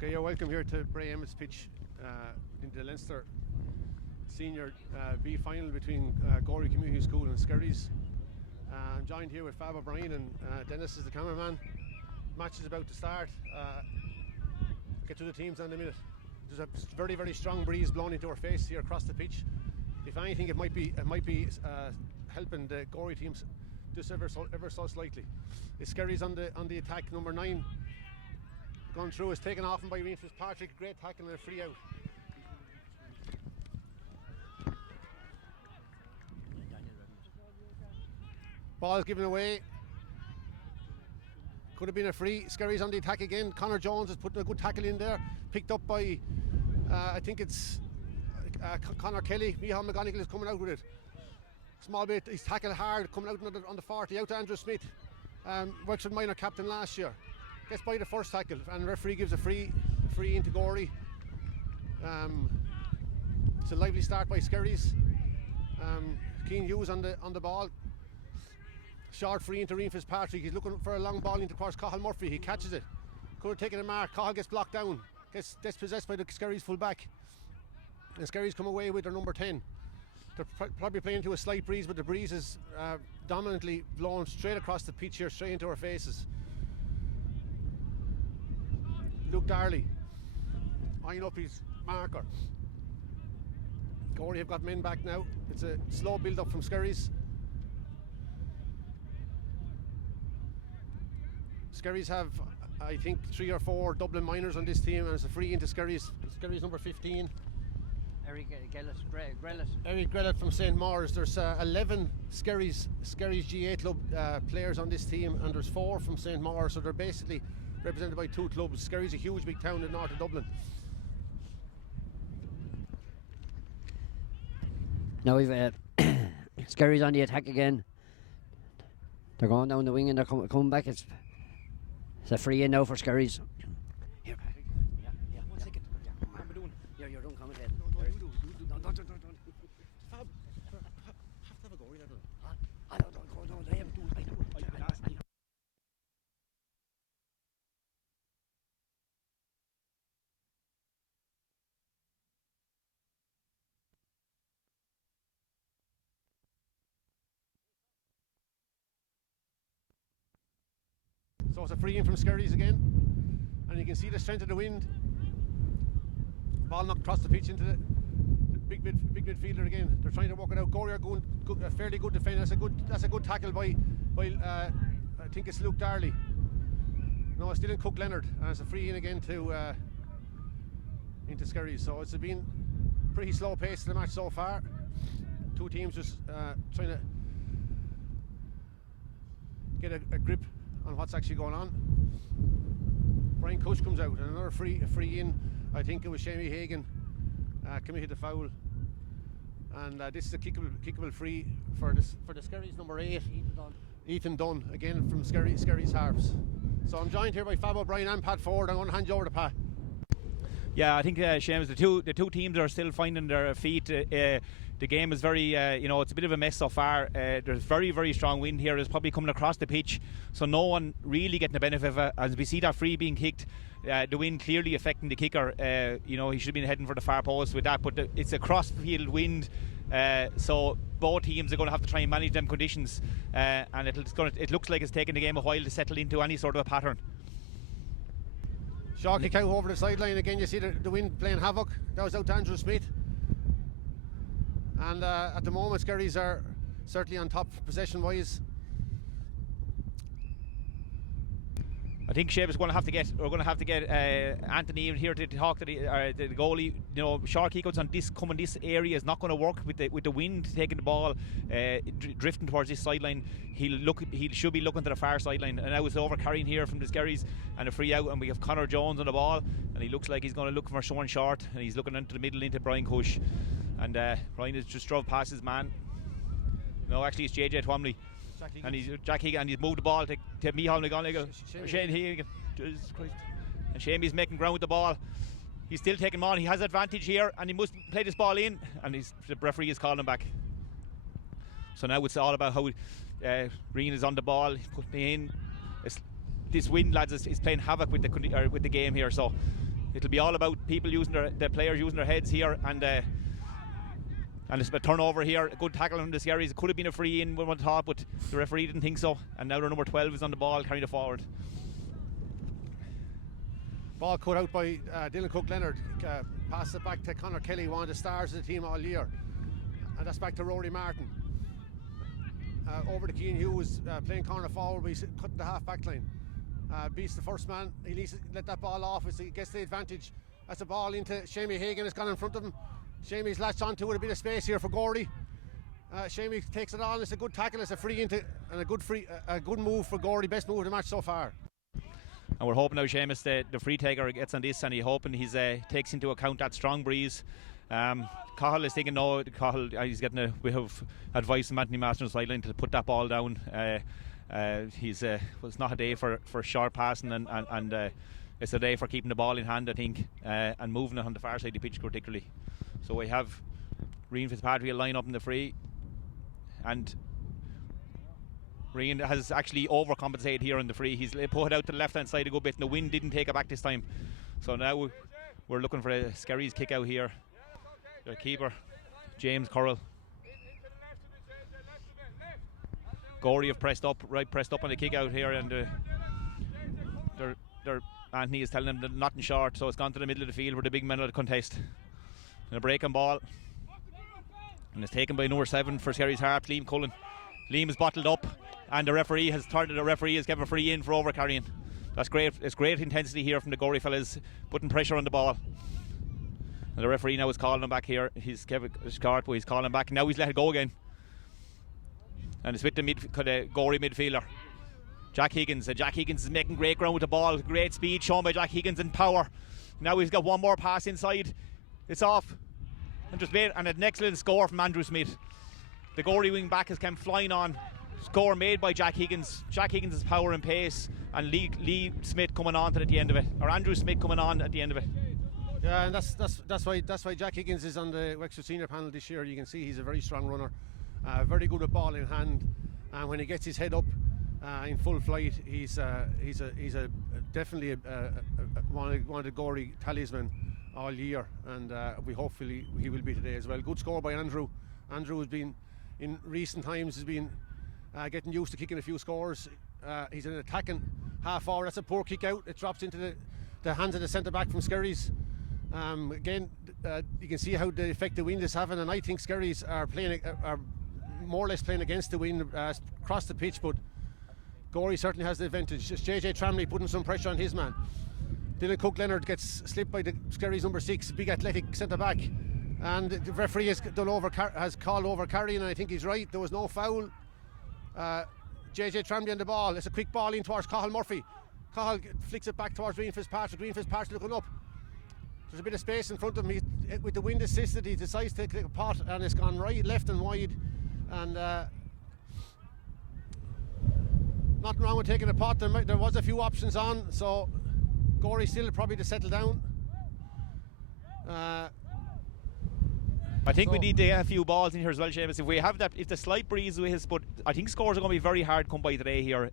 Okay, you're welcome here to Bray Emmett's pitch in the Leinster Senior B final between Gorey Community School and Skerries. I'm joined here with Fab O'Brien and Dennis is the cameraman. Match is about to start. Get to the teams in a minute. There's a very, very strong breeze blowing into our face here across the pitch. If anything, it might be helping the Gorey teams just ever so slightly. It's Skerries on the attack. Number 9 going through is taken off by Rian Fitzpatrick. Great tackle and a free out. Ball is given away. Could have been a free. Skerries on the attack again. Conor Jones is putting a good tackle in there. Picked up by, I think it's Conor Kelly. Micheál McGonigal is coming out with it. Small bit. He's tackled hard. Coming out on the 40. Out to Andrew Smith. Wexford Minor captain last year. Gets by the first tackle. And the referee gives a free into Gorey. It's a lively start by Skerries. Cian Hughes on the ball. Short free into Rian Fitzpatrick. He's looking for a long ball into across Cathal Murphy. He catches it. Could have taken a mark. Cathal gets blocked down. Gets dispossessed by the Skerries full back. And Skerries come away with their number 10. They're probably playing into a slight breeze, but the breeze is dominantly blowing straight across the pitch here, straight into our faces. Luke Darley eyeing up his marker. Gorey have got men back now. It's a slow build up from Skerries. Skerries have, I think, 3 or 4 Dublin minors on this team, and it's a free into Skerries. Skerries number 15. Eric Grellet. Eric Grellet from St. Maurice. There's 11 Skerries GA club players on this team, and there's 4 from St. Maurice, so they're basically represented by 2 clubs. Skerries, a huge big town in the north of Dublin. Now we've Skerries on the attack again. They're going down the wing and they're coming back. It's a free in now for Skerries. Here, yeah. 1 second. Yeah, what am I doing? You're doing comment ahead. No, you do. Don't. Fab, have to have a go, you know. I don't go. I have to do it. So it's a free in from Skerries again, and you can see the strength of the wind. Ball knocked across the pitch into the big midfielder again. They're trying to work it out. Gorey are going a fairly good defence. That's a good tackle by I think it's Luke Darley. No, it's still in Cook Leonard, and it's a free in again to into Skerries. So it's been pretty slow pace in the match so far. 2 teams just trying to get a grip on what's actually going on. Brian Cush comes out, and another free in. I think it was Shamie Hagan committed the foul, and this is a kickable free for the Skerries number 8, Ethan Dunn again from Skerries Harps. So I'm joined here by Fab O'Brien and Pat Ford. I'm going to hand you over to Pat. Yeah, I think Seamus, the two teams are still finding their feet. The game is very, it's a bit of a mess so far. There's very, very strong wind here. It's probably coming across the pitch, so no one really getting the benefit of it. As we see that free being kicked, the wind clearly affecting the kicker. He should have been heading for the far post with that, but it's a cross-field wind, so both teams are going to have to try and manage them conditions, and it looks like it's taking the game a while to settle into any sort of a pattern. Short kick out over the sideline again. You see the wind playing havoc. That was out to Andrew Smith. And at the moment, Skerries are certainly on top possession wise. I think Seamus we're going to have to get Anthony in here to talk to the goalie. Short kickouts on this area is not going to work with the wind taking the ball drifting towards this sideline. He should be looking to the far sideline, and now it's over carrying here from the Skerries and a free out, and we have Conor Jones on the ball, and he looks like he's going to look for someone short, and he's looking into the middle into Brian Cush, and Brian has just drove past his man. No, actually it's JJ Twomley. And he's Jack Higgins, and he's moved the ball to Micheál McGonigal. Shane Higgins. Jesus Christ. And Shamey's making ground with the ball. He's still taking him on. He has advantage here, and he must play this ball in, and the referee is calling him back. So now it's all about how Rian is on the ball. He's putting me in. This wind, lads, is playing havoc with the game here. So it'll be all about people using the players using their heads here, and it's a turnover here. A good tackle on the Skerries. It could have been a free in one top, but the referee didn't think so, and now their number 12 is on the ball carrying it forward. Ball cut out by Dylan Cook-Leonard. Passes it back to Conor Kelly, one of the stars of the team all year. And that's back to Rory Martin. Over to Cian Hughes, playing corner forward, but he's cutting the half-back line. Beats the first man. He needs to let that ball off as he gets the advantage. That's a ball into Shamey Hagan. It's gone in front of him. Shamey's latched onto it, a bit of space here for Gordy. Shamey takes it on. It's a good tackle. It's a free into and a good move for Gordy. Best move of the match so far. And we're hoping now Seamus, the free taker, gets on this, and he's hoping he's takes into account that strong breeze. Cahill is thinking no. Cahill, he's getting we have advice from Anthony Master on the sideline to put that ball down. It's not a day for short passing, and it's a day for keeping the ball in hand, I think, and moving it on the far side of the pitch particularly. So we have Rian Fitzpatrick line up in the free, and Rian has actually overcompensated here on the free. He's put it out to the left hand side a good bit, and the wind didn't take it back this time. So now we're looking for a Skerries kick out here. Their keeper, James Currell. Gorey have pressed up on the kick out here, and Anthony is telling them they're not in short, so it's gone to the middle of the field where the big men of the contest. And a breaking ball, and it's taken by number 7 for Skerries Harp, Liam Cullen. Liam is bottled up, and the referee has given a free in for over carrying. That's great. It's great intensity here from the Gorey fellas, putting pressure on the ball. And the referee now is calling him back here. He's Kevin Scott, but he's calling him back. Now he's let it go again. And it's with the Gorey midfielder, Jack Higgins. Jack Higgins is making great ground with the ball. Great speed shown by Jack Higgins and power. Now he's got one more pass inside. It's off. And an excellent score from Andrew Smith. The Gorey wing back has come flying on. Score made by Jack Higgins. Jack Higgins' power and pace, and Lee Smith coming on at the end of it, or Andrew Smith coming on at the end of it. Yeah, and that's why Jack Higgins is on the Wexford Senior panel this year. You can see he's a very strong runner, very good with ball in hand, and when he gets his head up in full flight, he's definitely one of the Gorey talisman all year, and we hopefully he will be today as well. Good score by Andrew. Andrew has been in recent times getting used to kicking a few scores. He's an attacking half forward. That's a poor kick out. It drops into the hands of the centre back from Skerries. Again, you can see how the effect the wind is having, and I think Skerries are more or less playing against the wind across the pitch, but Gorey certainly has the advantage. Just JJ Tramley putting some pressure on his man. Dylan Cook-Leonard gets slipped by the Skerries number 6, big athletic centre back, and the referee has called over carrying, and I think he's right. There was no foul. JJ Tramley on the ball. It's a quick ball in towards Cahill Murphy. Cahill flicks it back towards Rian Fitzpatrick. Rian Fitzpatrick looking up. There's a bit of space in front of him. With the wind assisted, he decides to take a pot, and it's gone right, left and wide, and nothing wrong with taking a pot. There was a few options on, so Gorey still probably to settle down. I think we need to get a few balls in here as well, Seamus. If we have that, if the slight breeze with us, but I think scores are going to be very hard to come by today here.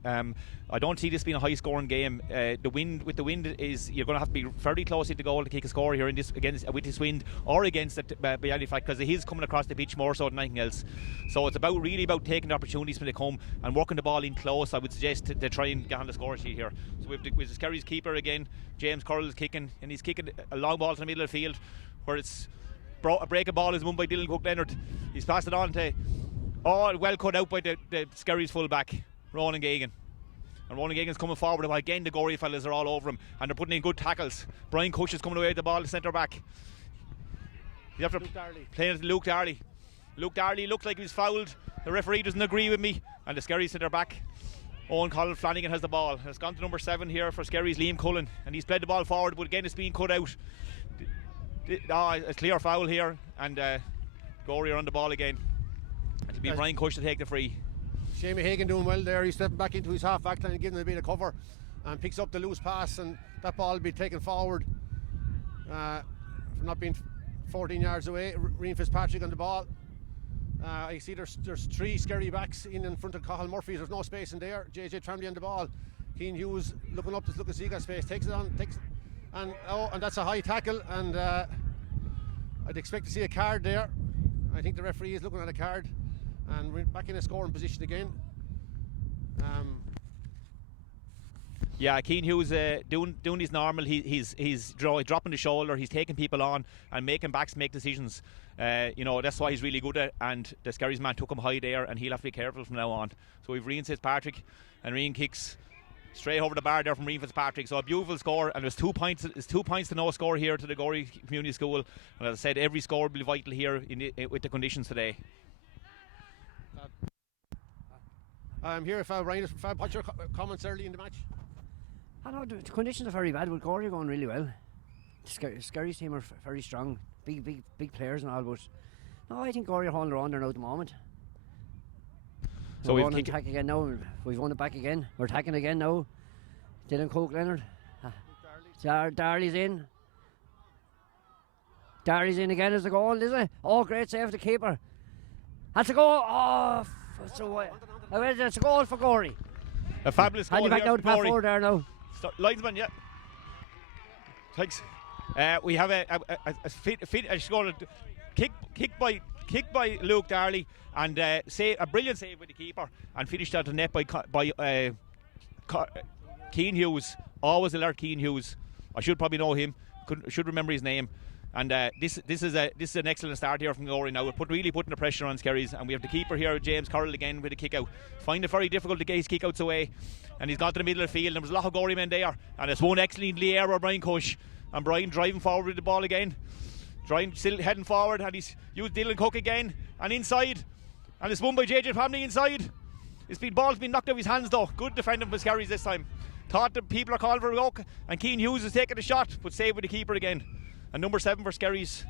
I don't see this being a high-scoring game. The wind is you're going to have to be fairly close to the goal to kick a score here with this wind, or against it Bialy fact, because he's coming across the pitch more so than anything else. So it's really about taking the opportunities when they come and working the ball in close. I would suggest to try and get on the score sheet here. So with the Skerries keeper again, James Currell is kicking, and he's kicking a long ball to the middle of the field where it's. A breaking ball is won by Dylan Cook-Leonard. He's passed it on to well cut out by the Skerries fullback, Ronan Gagan. And Ronan Gagan's coming forward. Well, again, the Gorey fellas are all over him, and they're putting in good tackles. Brian Cush is coming away with the ball to centre back. You have to play it to Luke Darley. Luke Darley looked like he was fouled. The referee doesn't agree with me, and the Skerries centre back, Owen Colin Flanagan, has the ball. And it's gone to number 7 here for Skerries, Liam Cullen, and he's played the ball forward, but again it's being cut out. A clear foul here, and Gorey are on the ball again. It'll be Brian Cush to take the free. Shamey Hagan doing well there. He's stepping back into his half back line and giving a bit of cover, and picks up the loose pass, and that ball will be taken forward from not being 14 yards away. Rian Fitzpatrick on the ball. I see there's 3 Skerry backs in front of Cahill Murphy. There's no space in there. JJ Tramley on the ball. Cian Hughes looking up to look at Seaga space, takes it on, and that's a high tackle, and I'd expect to see a card there. I think the referee is looking at a card, and we're back in a scoring position again. Yeah, Keane Hughes doing his normal. He's dropping the shoulder. He's taking people on and making backs make decisions. That's why he's really good at. And the Skerries man took him high there, and he'll have to be careful from now on. So we've Rian Fitzpatrick, and Rian kicks straight over the bar there from Rian Fitzpatrick. So a beautiful score, and there's 2 points. It's 2 points to no score here to the Gorey Community School. And as I said, every score will be vital here with the conditions today. I'm here with Ryan. Fab, what's your comments early in the match? I know the conditions are very bad, but Gorey are going really well. Skerries team are very strong, big players and all, but no, I think Gorey are holding their own there now at the moment. So we're going to attack again now. We've won it back again. We're attacking again now. Dylan Coke Leonard. Darley's in. Darley's in again as a goal, is it? Oh, great save the keeper. That's a goal. Oh, that's a goal for Gorey. A fabulous goal. Hand you back now to Pat Ford there now. Linesman, yeah. Thanks. We have a kick by Luke Darley, and a brilliant save with the keeper, and finished at the net by Keane Hughes. Always alert Keane Hughes. I should probably know him. Should remember his name. And this is an excellent start here from Gorey now. We're really putting the pressure on Skerries, and we have the keeper here, James Currell, again with a kick out. Find it very difficult to get his kick outs away, and he's gone to the middle of the field. There was a lot of Gorey men there, and it's one excellently error, Brian Cush, and Brian driving forward with the ball again. Brian still heading forward, and he's used Dylan Cook again, and inside, and it's won by JJ Family inside. Ball's been knocked out of his hands though. Good defending for Skerries this time. Thought the people are calling for a look, and Keane Hughes is taking the shot, but saved with the keeper again. And number 7 for Skerries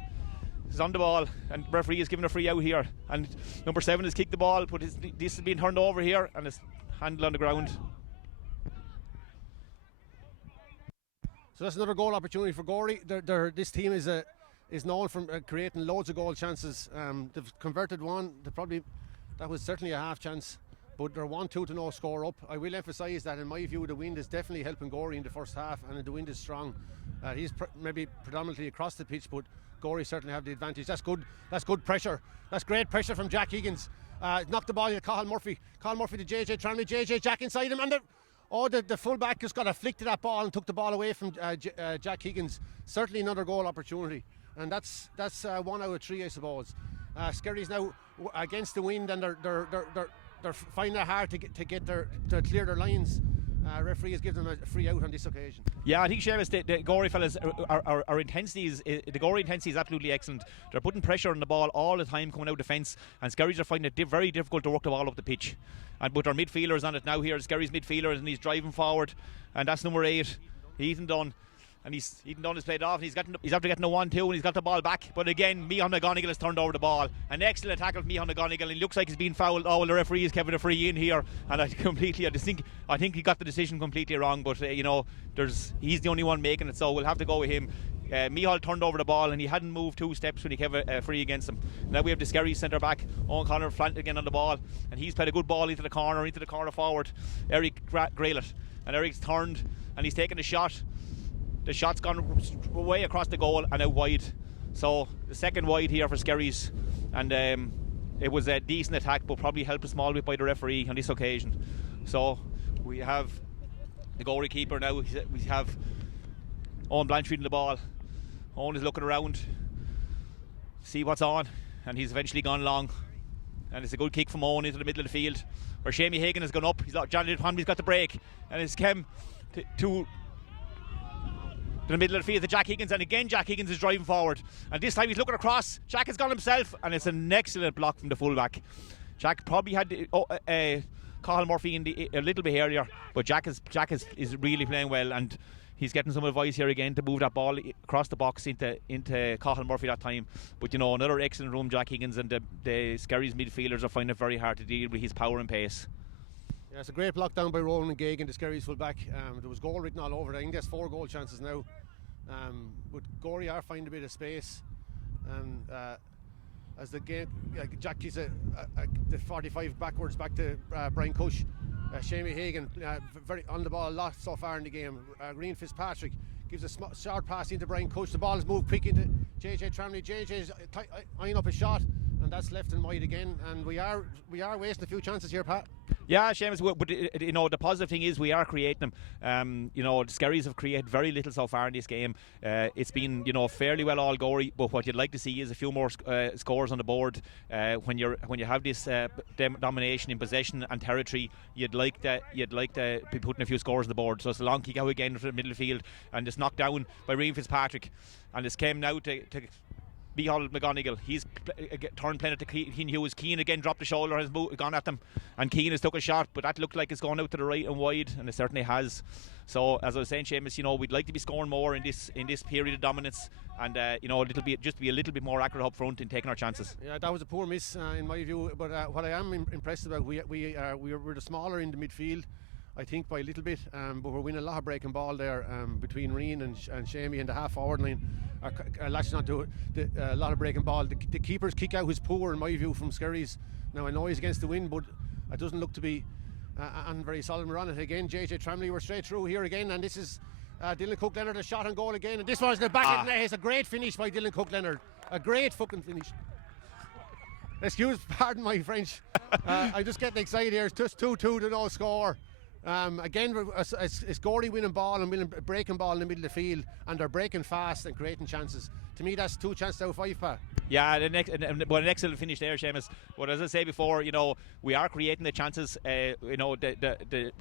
is on the ball, and referee is giving a free out here. And number 7 has kicked the ball, but this has been turned over here, and it's handled on the ground. So that's another goal opportunity for Gorey. This team is known for creating loads of goal chances. They've converted one. That was certainly a half chance, but they're 1-2 to no score up. I will emphasise that in my view the wind is definitely helping Gorey in the first half, and the wind is strong. He's maybe predominantly across the pitch, but Gorey certainly have the advantage. That's good. That's good pressure. That's great pressure from Jack Higgins. Knocked the ball into Cathal Murphy. Cathal Murphy to JJ Tranmere. JJ Jack inside him, and the fullback just got a flick to that ball and took the ball away from Jack Higgins. Certainly another goal opportunity, and that's 1 out of 3, I suppose. Skerries now against the wind, and they're finding it hard to clear their lines. Referee has given them a free out on this occasion. Yeah, I think Seamus, the Gorey fellas, our intensity the Gorey intensity is absolutely excellent. They're putting pressure on the ball all the time coming out defence, and Skerries are finding it very difficult to work the ball up the pitch. But our midfielder's on it now here. Skerries midfielder, and he's driving forward, and that's number 8, Ethan Dunn. And Ethan Dunn has played off, and he's after getting a 1-2, and he's got the ball back. But again, Micheál McGonigal has turned over the ball. An excellent tackle from Micheál McGonigal, and he looks like he's been fouled. Oh, well, the referee is giving a free in here, and I think he got the decision completely wrong. But he's the only one making it, so we'll have to go with him. Micheál turned over the ball, and he hadn't moved 2 steps when he gave a free against him. Now we have the Skerries centre back, Owen Connor, flanked again on the ball, and he's played a good ball into the corner forward, Eric Graylett, and Eric's turned, and he's taken a shot. The shot's gone way across the goal and out wide. So the second wide here for Skerries, and it was a decent attack, but probably helped a small bit by the referee on this occasion. So we have the Gorey keeper now. We have Owen Blanchfield in the ball. Owen is looking around, see what's on, and he's eventually gone long. And it's a good kick from Owen into the middle of the field, where Shamey Hagan has gone up. Johnny Hamley's got the break, and it's come to the middle of the field to Jack Higgins, and again Jack Higgins is driving forward, and this time he's looking across. Jack has gone himself, and it's an excellent block from the fullback. Jack probably had Cathal Murphy a little bit earlier, but Jack is really playing well, and he's getting some advice here again to move that ball across the box into Cathal Murphy that time. But another excellent room, Jack Higgins, and the Skerries midfielders are finding it very hard to deal with his power and pace. Yeah, it's a great block down by Ronan Gagan, the Skerries fullback. There was goal written all over it. I think there's 4 goal chances now. But Gorey are finding a bit of space. As the game, Jack is the 45 backwards back to Brian Cush. Shamie Hagan very on the ball a lot so far in the game. Green Fitzpatrick gives a short pass into Brian Cush. The ball is moved quick into JJ Tramley. JJ's eyeing up a shot, and that's left and wide again. And we are wasting a few chances here, Pat. Yeah, Seamus, but you know, the positive thing is we are creating them. You know, the Skerries have created very little so far in this game. It's been, you know, fairly well all gory, but what you'd like to see is a few more scores on the board. When you have this domination in possession and territory, you'd like to be putting a few scores on the board. So it's a long kick out again for the middle field, and it's knocked down by Rian Fitzpatrick, and this came now to Behal McGonigal. He's turned playing it to Keane Hughes. Keane again dropped the shoulder, has gone at them, and Keane has took a shot, but that looked like it's gone out to the right and wide, and it certainly has. So as I was saying, Seamus, you know, we'd like to be scoring more in this period of dominance, and you know, just be a little bit more accurate up front in taking our chances. Yeah, that was a poor miss in my view. But what I am impressed about, we're the smaller in the midfield, I think, by a little bit, but we're winning a lot of breaking ball there between Reen and Shamie and the half forward line. Latching on to a lot of breaking ball. The keeper's kick out was poor in my view from Skerries. Now I know he's against the wind, but it doesn't look to be and very solid. We're on it again. JJ Tramley, we're straight through here again, and this is Dylan Cook Leonard, a shot on goal again, and this one's going back in. It's a great finish by Dylan Cook Leonard. A great fucking finish. Pardon my French. I'm just getting excited here. It's just 2-2 to no score. Again, it's Gordy winning ball and breaking ball in the middle of the field, and they're breaking fast and creating chances. To me, that's 2 chances out of 5, Pat. Yeah, but an excellent finish there, Seamus. But as I say before, you know, we are creating the chances. You know,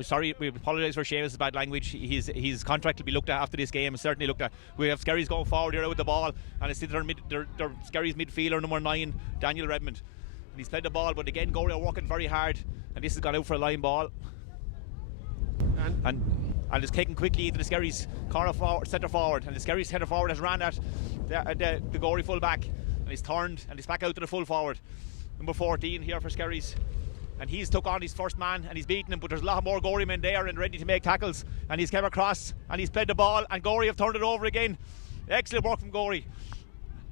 sorry, we apologise for Seamus' bad language. His contract will be looked at after this game. Certainly looked at. We have Skerries going forward here with the ball, and it's their Skerries midfielder number 9, Daniel Redmond. And he's played the ball, but again, Gordy are working very hard, and this has gone out for a line ball. And it's kicking quickly into the Skerries centre forward, and the Skerries centre forward has ran at the Gorey full back, and he's turned and he's back out to the full forward, number 14 here for Skerries, and he's took on his first man and he's beaten him, but there's a lot more Gorey men there and ready to make tackles, and he's came across and he's played the ball, and Gorey have turned it over again. Excellent work from Gorey.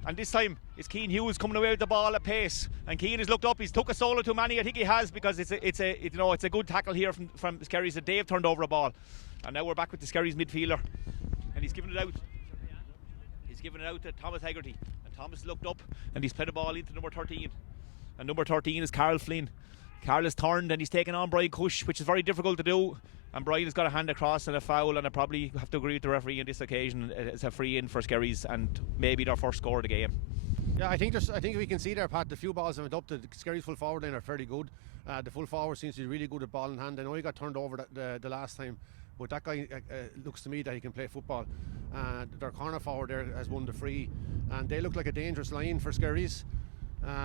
And this time it's Keane Hughes coming away with the ball at pace, and Keane has looked up. He's took a solo too many. I think he has, because it's a good tackle here from Skerries that Dave turned over a ball, and now we're back with the Skerries midfielder, and he's given it out. He's given it out to Thomas Haggerty, and Thomas looked up and he's played the ball into number 13, and number 13 is Carl Flynn. Carl has turned and he's taken on Brian Cush, which is very difficult to do. And Brian has got a hand across and a foul, and I probably have to agree with the referee on this occasion. It's a free in for Skerries, and maybe their first score of the game. Yeah, I think we can see there, Pat, the few balls have went up. The Skerries full forward line are fairly good. The full forward seems to be really good at ball in hand. I know he got turned over the last time, but that guy looks to me that he can play football. Their corner forward there has won the free, and they look like a dangerous line for Skerries.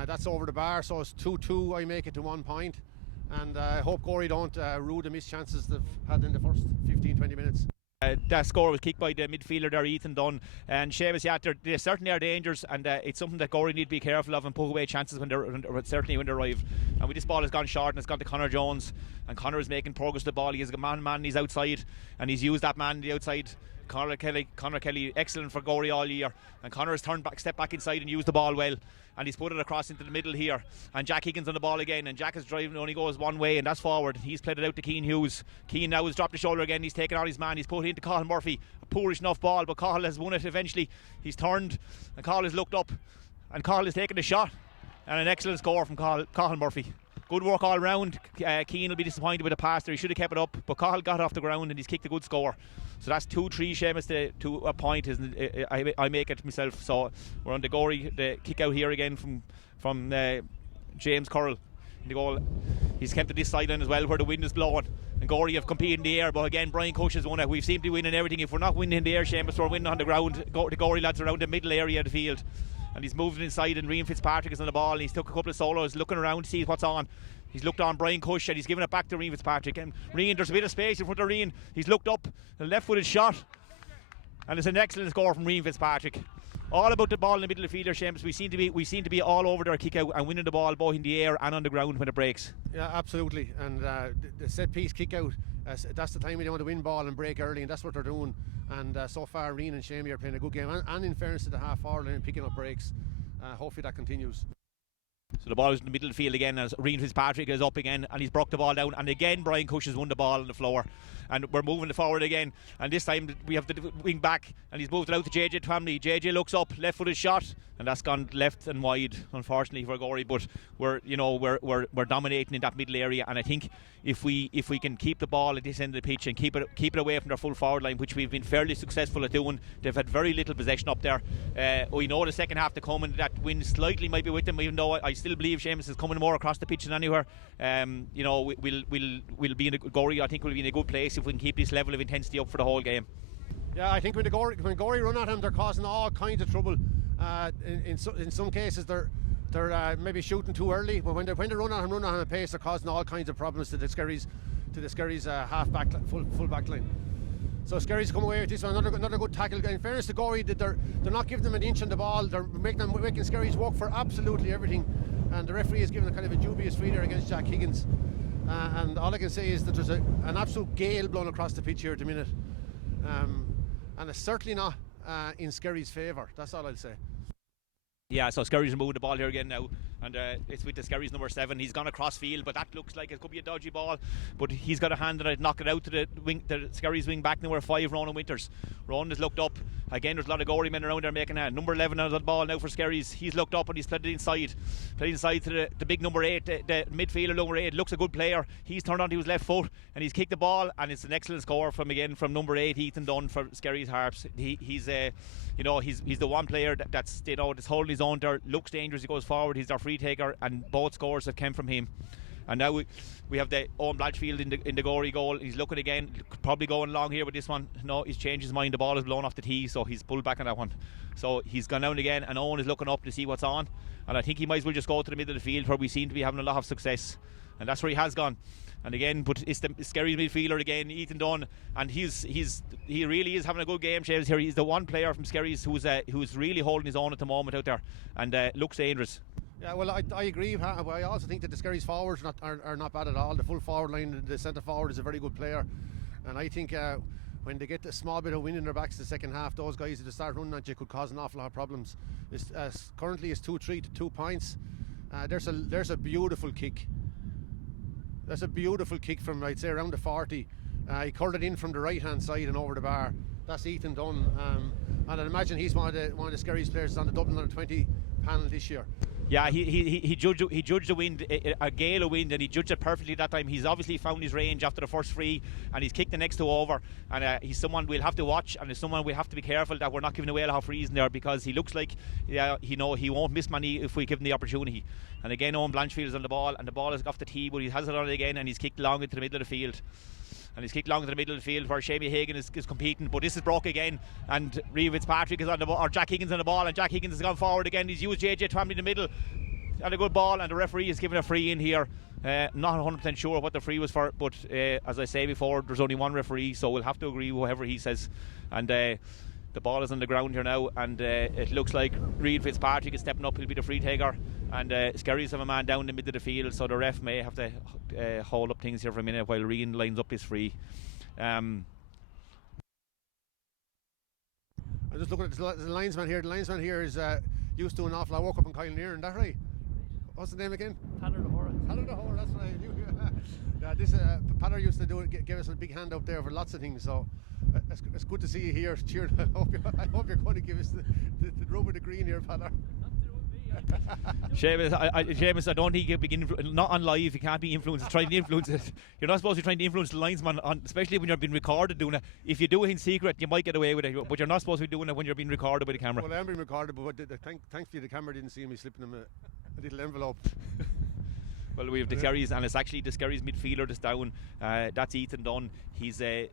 That's over the bar, so it's 2-2. I make it to 1 point. And I hope Gorey don't rue the missed chances they've had in the first 15-20 minutes. That score was kicked by the midfielder there, Ethan Dunn. And Seamus, yeah, there certainly are dangers, and it's something that Gorey need to be careful of and put away chances when they arrive. And with this ball has gone short and it's gone to Conor Jones, and Conor is making progress with the ball. He has a man, he's outside, and he's used that man on the outside. Conor Kelly, excellent for Gorey all year, and Conor has stepped back inside and used the ball well, and he's put it across into the middle here, and Jack Higgins on the ball again, and Jack is driving, only goes one way, and that's forward. He's played it out to Keane Hughes. Keane now has dropped the shoulder again. He's taken on his man. He's put it into Cathal Murphy. A poorish enough ball, but Cathal has won it eventually. He's turned, and Cathal has looked up, and Cathal has taken the shot, and an excellent score from Cathal Murphy. Good work all round. Keane will be disappointed with the pass there. He should have kept it up, but Cathal got off the ground and he's kicked a good score. So that's 2-3, Seamus, to a point. I make it myself. So we're on the Gorey, the kick out here again from James Curl in the goal. He's kept to this sideline as well where the wind is blowing. And Gorey have competed in the air, but again Brian Cush has won it. We seem to be winning everything. If we're not winning in the air, Seamus, we're winning on the ground. The Gorey lads around the middle area of the field. And he's moving inside, and Rian Fitzpatrick is on the ball, and he's took a couple of solos, looking around to see what's on. He's looked on Brian Cush and he's given it back to Rian Fitzpatrick, and Rian, there's a bit of space in front of Rian. He's looked up, a left-footed shot, and it's an excellent score from Rian Fitzpatrick. All about the ball in the middle of the field, Seamus. We seem to be all over their kick out and winning the ball both in the air and on the ground when it breaks. Yeah, absolutely. And the set piece kick out, that's the time we want to win ball and break early, and that's what they're doing. And so far Rian and Shamie are playing a good game, and in fairness to the half forward line, picking up breaks. Hopefully that continues. So the ball is in the middle of the field again as Rian Fitzpatrick is up again and he's broke the ball down, and again Brian Cush has won the ball on the floor, and we're moving it forward again, and this time we have the wing back and he's moved it out to JJ Twamley. JJ looks up, left footed shot, and that's gone left and wide unfortunately for Gorey, but we're dominating in that middle area, and I think if we can keep the ball at this end of the pitch and keep it away from their full forward line, which we've been fairly successful at doing. They've had very little possession up there. We know the second half to come, and that win slightly might be with them, even though I still believe Seamus is coming more across the pitch than anywhere. We'll be in a Gorey, I think we'll be in a good place if we can keep this level of intensity up for the whole game. Yeah, I think when Gorey run at him, they're causing all kinds of trouble. In some cases, they're maybe shooting too early, but when they run at him at pace, they're causing all kinds of problems to the Skerries half back full back line. So Skerries come away with this one, another good tackle. In fairness to Gorey, they're not giving them an inch on the ball. They're making Skerries work for absolutely everything, and the referee is giving a kind of a dubious free there against Jack Higgins. And all I can say is that there's an absolute gale blowing across the pitch here at the minute, and it's certainly not in Skerries' favour. That's all I'll say. Yeah, so Skerries are moving the ball here again now, and it's with the Skerries number 7. He's gone across field, but that looks like it could be a dodgy ball, but he's got a hand on it, knock it out to the Skerries wing back number 5, Ronan Winters. Ronan has looked up. Again, there's a lot of Gorey men around there making a number 11 on the ball now for Skerries. He's looked up and he's played it inside to the big number 8, the midfielder number 8. Looks a good player. He's turned onto his left foot and he's kicked the ball, and it's an excellent score from number 8, Ethan Dunn for Skerries Harps. He's the one player that's holding his own there. Looks dangerous. He goes forward. He's our free taker, and both scores have come from him. And now we have the Owen Blanchfield in the Gorey goal. He's looking again, probably going long here with this one. No, he's changed his mind. The ball is blown off the tee, so he's pulled back on that one. So he's gone down again, and Owen is looking up to see what's on. And I think he might as well just go to the middle of the field where we seem to be having a lot of success. And that's where he has gone. And again, but it's the scary midfielder again, Ethan Dunn, and he really is having a good game, James. Here, he's the one player from Skerries who's really holding his own at the moment out there, and looks dangerous. Yeah, well, I agree. I also think that the Skerries forwards are not bad at all. The full forward line, the centre forward is a very good player, and I think when they get a small bit of wind in their backs the second half, those guys that start running at you could cause an awful lot of problems. Currently it's 2-3 to 2 points. There's a beautiful kick. That's a beautiful kick from, I'd say, around the 40. He curled it in from the right hand side and over the bar. That's Ethan Dunn, and I'd imagine he's one of the Skerries players on the Dublin under 20 panel this year. Yeah, he judged the wind, a gale of wind, and he judged it perfectly that time. He's obviously found his range after the first free, and he's kicked the next 2 over. And he's someone we'll have to watch, and he's someone we'll have to be careful that we're not giving away a lot of frees in there, because he looks like he won't miss many if we give him the opportunity. And again, Owen Blanchfield is on the ball, and the ball is off the tee, but he has it on it again, and he's kicked long into the middle of the field. And he's kicked long into the middle of the field where Shamie Hagan is competing, but this is broke again, and Rian Fitzpatrick is on the ball, or Jack Higgins on the ball, and Jack Higgins has gone forward again. He's used JJ Twamley in the middle, and a good ball, and the referee is giving a free in here. Not 100% sure what the free was for, but as I say before, there's only one referee, so we'll have to agree with whatever he says. And the ball is on the ground here now, and it looks like Rian Fitzpatrick is stepping up. He'll be the free taker, and Skerries have a man down in the middle of the field, so the ref may have to hold up things here for a minute while Rian lines up his free. I'm just looking at the linesman here. The linesman here is used to an awful lot of work up in Kylenear, isn't that right? What's the name again? Patter the Hora. Patter the Hora, that's right. Yeah, this Patter used to give us a big hand out there for lots of things, so it's good to see you here cheering. I hope you're going to give us the rub of the green here, Patter. Seamus, I don't think you begin not on live. You can't be influenced. Trying to influence it. You're not supposed to be trying to influence the linesman, especially when you're being recorded doing it. If you do it in secret, you might get away with it, but you're not supposed to be doing it when you're being recorded by the camera. Well, I am being recorded, but thankfully the camera didn't see me slipping him a little envelope. Well, we have the Skerries, and it's actually the Skerries midfielder that's down. That's Ethan Dunn. The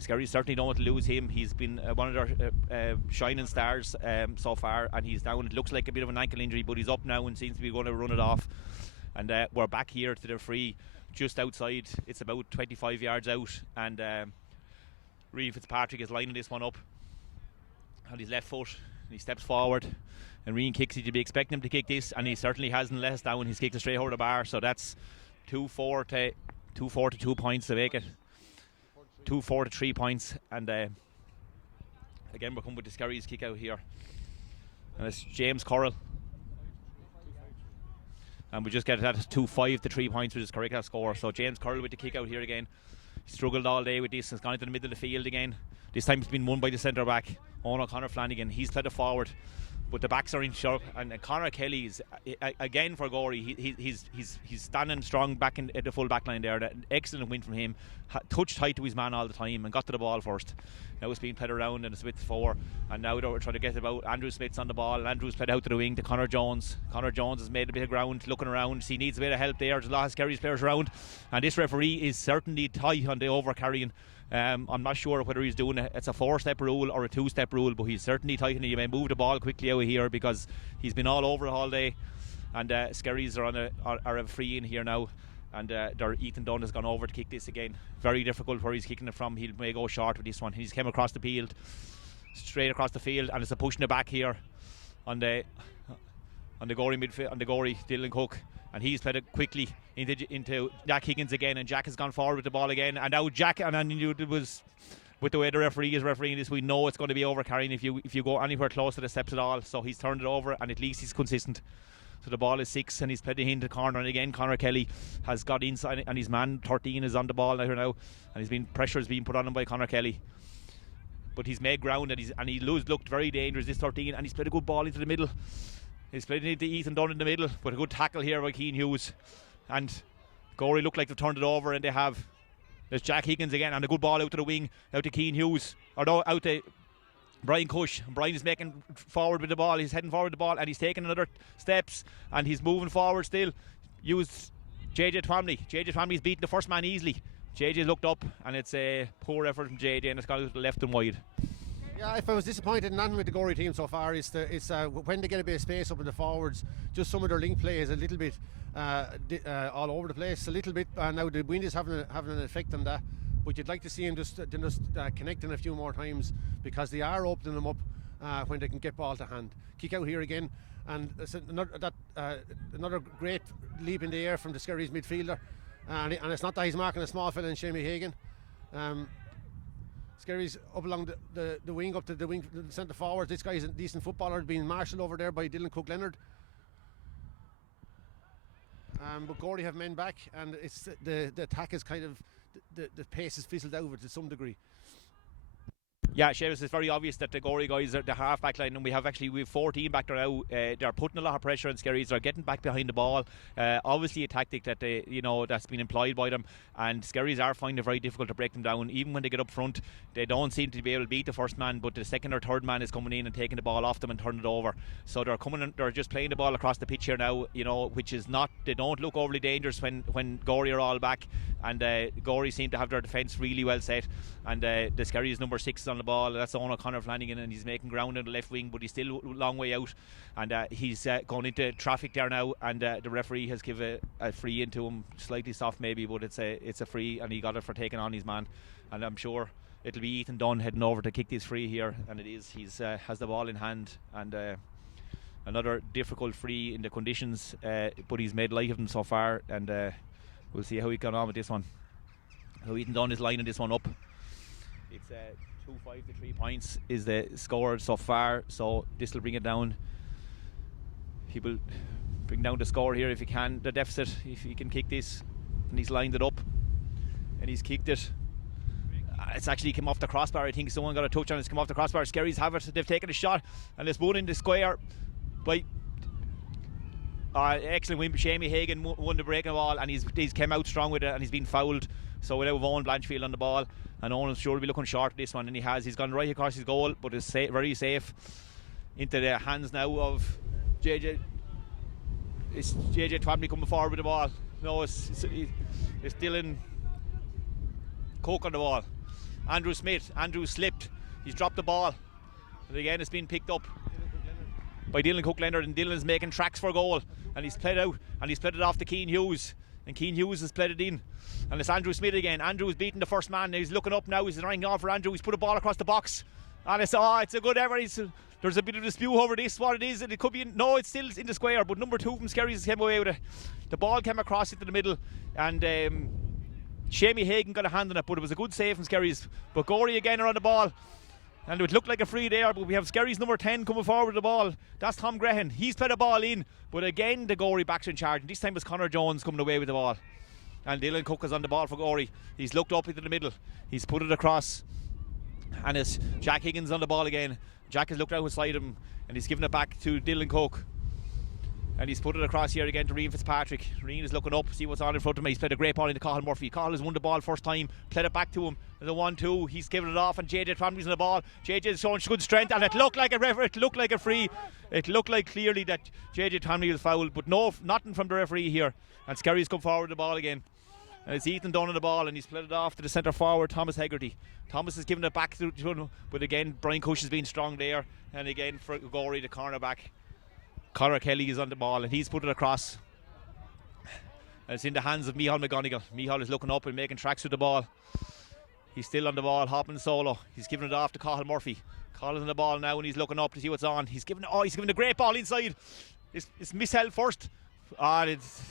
Skerries certainly don't want to lose him. He's been one of their shining stars so far, and he's down. It looks like a bit of an ankle injury, but he's up now and seems to be going to run it off. And we're back here to the free, just outside. It's about 25 yards out, and Rian Fitzpatrick is lining this one up on his left foot. He steps forward, and Rian kicks it. You'd be expecting him to kick this, and he certainly hasn't let us down. He's kicked it straight over the bar, so that's 2-4 to 2 points to make it. 2-4 to 3 points, and again we're coming with the Skerries kick out here, and it's James Correll. and we just get that 2-5 to 3 points, which is correct that score. So James Curl with the kick out here again. He struggled all day with this. It's gone into the middle of the field again. This time it's been won by the centre back, Owen O'Connor Flanagan. He's played it forward, but the backs are in sharp. And Conor Kelly is again for Gorey. He's standing strong back in at the full back line there. An excellent win from him. Touched tight to his man all the time and got to the ball first. Now it's being played around and it's with 4, and now we're trying to get about Andrew Smith's on the ball, and Andrew's played out to the wing to Conor Jones. Conor Jones has made a bit of ground, looking around. He needs a bit of help there. There's a lot of Skerries players around, and this referee is certainly tight on the over carrying. I'm not sure whether he's doing it's a 4-step rule or a 2-step rule, but he's certainly tight, and you may move the ball quickly out of here because he's been all over it all day. And Skerries are a free in here now. And Ethan Dunn has gone over to kick this again. Very difficult where he's kicking it from. He may go short with this one. He's come across the field, straight across the field, and it's a pushing it back here on the Gorey midfield, on the Gorey Dylan Cook, and he's played it quickly into Jack Higgins again, and Jack has gone forward with the ball again, and now Jack, and I knew it was with the way the referee is refereeing this, we know it's going to be over carrying if you go anywhere close to the steps at all. So he's turned it over, and at least he's consistent. So the ball is 6, and he's played it into the corner, and again Conor Kelly has got inside, and his man 13 is on the ball now, and pressure is being put on him by Conor Kelly. But he's made ground, and he looked very dangerous, this 13, and he's played a good ball into the middle. He's played it into Ethan Dunn in the middle, but a good tackle here by Keane Hughes. And Gorey look like they've turned it over, and they have. There's Jack Higgins again, and a good ball out to the wing, out to Keane Hughes, or no, out to Brian Cush. Brian is making forward with the ball. He's heading forward with the ball, and he's taking another steps, and he's moving forward still. Used JJ Twamley. JJ Twamley's beaten the first man easily. JJ looked up, and it's a poor effort from JJ, and it's gone to the left and wide. Yeah, if I was disappointed in nothing with the Gorey team so far, it's when they get a bit of space up in the forwards, just some of their link play is a little bit all over the place, a little bit. Now the wind is having an effect on that. But you'd like to see him just connecting a few more times, because they are opening them up when they can get ball to hand. Kick out here again, and another great leap in the air from the Skerries midfielder, and it's not that he's marking a small fella in Shamie Hagan. Skerries up along the wing, up to the wing, the centre forward. This guy's a decent footballer, being marshalled over there by Dylan Cook Leonard. But Gorey have men back, and it's the attack is kind of the pace is fizzled over to some degree. Yeah, Seamus, it's very obvious that the Gorey guys are the half back line, and we have 14 back there now. They're putting a lot of pressure on Skerries. They're getting back behind the ball. Obviously a tactic that that's been employed by them, and Skerries are finding it very difficult to break them down. Even when they get up front, they don't seem to be able to beat the first man, but the second or third man is coming in and taking the ball off them and turning it over. So they're just playing the ball across the pitch here now, which is not, they don't look overly dangerous when Gorey are all back, and Gorey seem to have their defence really well set, and the Skerries number 6 is on the ball. That's Owen O'Connor Flanagan, and he's making ground on the left wing, but he's still a long way out, and he's going into traffic there now, and the referee has given a free into him, slightly soft maybe, but it's a free, and he got it for taking on his man, and I'm sure it'll be Ethan Dunn heading over to kick this free here, and it is. He's has the ball in hand, and another difficult free in the conditions, but he's made light of them so far, and we'll see how he got on with this one. So Ethan Dunn is lining this one up. It's 2-5 to 3 points is the score so far, so this will bring it down. He will bring down the score here if he can, the deficit, if he can kick this, and he's lined it up and he's kicked it. It's actually come off the crossbar. I think someone got a touch on it. It's come off the crossbar. Skerries have it. They've taken a shot, and it's one in the square by excellent win. Shamie Hagan won the breaking ball, and he's came out strong with it, and he's been fouled. So without Owen Blanchfield on the ball, and Owen's sure will be looking short this one, and he's gone right across his goal, but it's very safe into the hands now of JJ. It's JJ Twamley coming forward with the ball. No, it's Dylan Cook on the ball. Andrew Smith. Andrew slipped. He's dropped the ball, and again it's been picked up by Dylan Cook Leonard, and Dylan's making tracks for goal, and he's played out, and he's played it off to Keane Hughes, and Keane Hughes has played it in, and it's Andrew Smith again. Andrew's beaten the first man. Now he's looking up now. He's running off for Andrew. He's put a ball across the box, and it's a good effort. There's a bit of dispute over this, what it is, and it could be no, it's still in the square, but number 2 from Skerries came away with it. The ball came across into the middle, and Shamie Hagan got a hand on it, but it was a good save from Skerries. But Gorey again are on the ball, And it looked like a free there, but we have Skerry's number 10 coming forward with the ball. That's Tom Grehan. He's played the ball in, but again the Gorey backs in charge. And this time it's Conor Jones coming away with the ball. And Dylan Cook is on the ball for Gorey. He's looked up into the middle. He's put it across. And it's Jack Higgins on the ball again. Jack has looked outside him and he's given it back to Dylan Cook. And he's put it across here again to Rian Fitzpatrick. Rian is looking up, see what's on in front of him. He's played a great ball into Cathal Murphy. Cathal has won the ball first time, played it back to him. There's a 1-2. He's given it off, and JJ Trombley's on the ball. JJ is showing good strength, and it looked like it looked like a free. It looked like clearly that JJ Trombley was fouled, but no, nothing from the referee here. And Skerry's come forward with the ball again. And it's Ethan Dunn on the ball, and he's played it off to the centre forward, Thomas Hegarty. Thomas has given it back to him, but again, Brian Cush has been strong there. And again, for Gorey, the cornerback, Conor Kelly is on the ball, and he's put it across. And it's in the hands of Micheál McGonigal. Micheál is looking up and making tracks with the ball. He's still on the ball, hopping solo. He's giving it off to Cathal Murphy. Cathal on the ball now, and he's looking up to see what's on. He's giving a great ball inside. It's misheld first. It's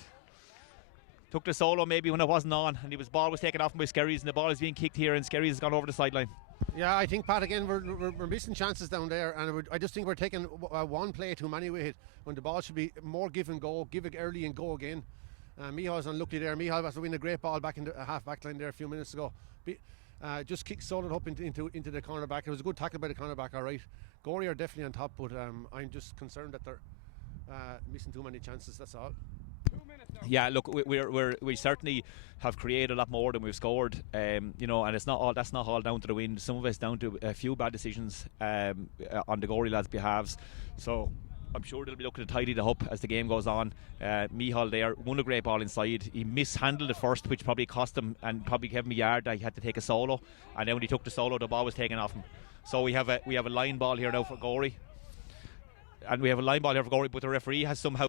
took the solo maybe when it wasn't on, and the ball was taken off by Skerry's, and the ball is being kicked here, and Skerry's has gone over the sideline. Yeah, I think, Pat, again, we're missing chances down there, and I just think we're taking one play too many with it, when the ball should be more give and go, give it early and go again. Micheál's unlucky there. Micheál was to win a great ball back in the half-back line there a few minutes ago. Just kicked solid up into the cornerback. It was a good tackle by the cornerback, all right. Gorey are definitely on top, but I'm just concerned that they're missing too many chances, that's all. Yeah, look, we certainly have created a lot more than we've scored, and it's not all. That's not all down to the wind. Some of it's down to a few bad decisions on the Gorey lads' behalves. So I'm sure they'll be looking to tidy the up as the game goes on. Micheál there won a great ball inside. He mishandled it first, which probably cost him and probably gave him a yard. He had to take a solo, and then when he took the solo, the ball was taken off him. So we have a line ball here now for Gorey, and we have a line ball here for Gorey, but the referee has somehow.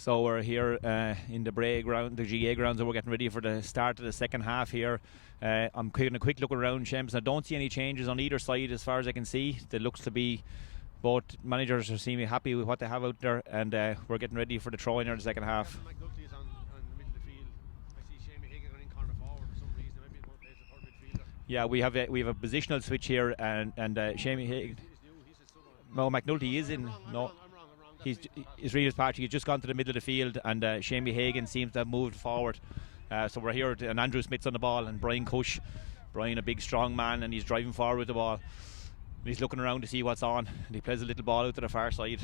So we're here in the Bray ground, the GA grounds, and we're getting ready for the start of the second half here. I'm taking a quick look around, Shems. I don't see any changes on either side as far as I can see. It looks to be both managers are seeming happy with what they have out there, and we're getting ready for the throw in here in the second half. McNulty is on the middle of the field. I see Shamie Higgin running corner forward for some reason. Maybe he plays the third midfielder. Yeah, we have a positional switch here, and Shamie Higgin. He's new. He's a sub. No, McNulty is in. I'm No. wrong. he's Reed Fitzpatrick. He's just gone to the middle of the field, and Shamey Hagan seems to have moved forward. So we're here, and Andrew Smith's on the ball, and Brian Cush. Brian, a big strong man, and he's driving forward with the ball. And he's looking around to see what's on, and he plays a little ball out to the far side.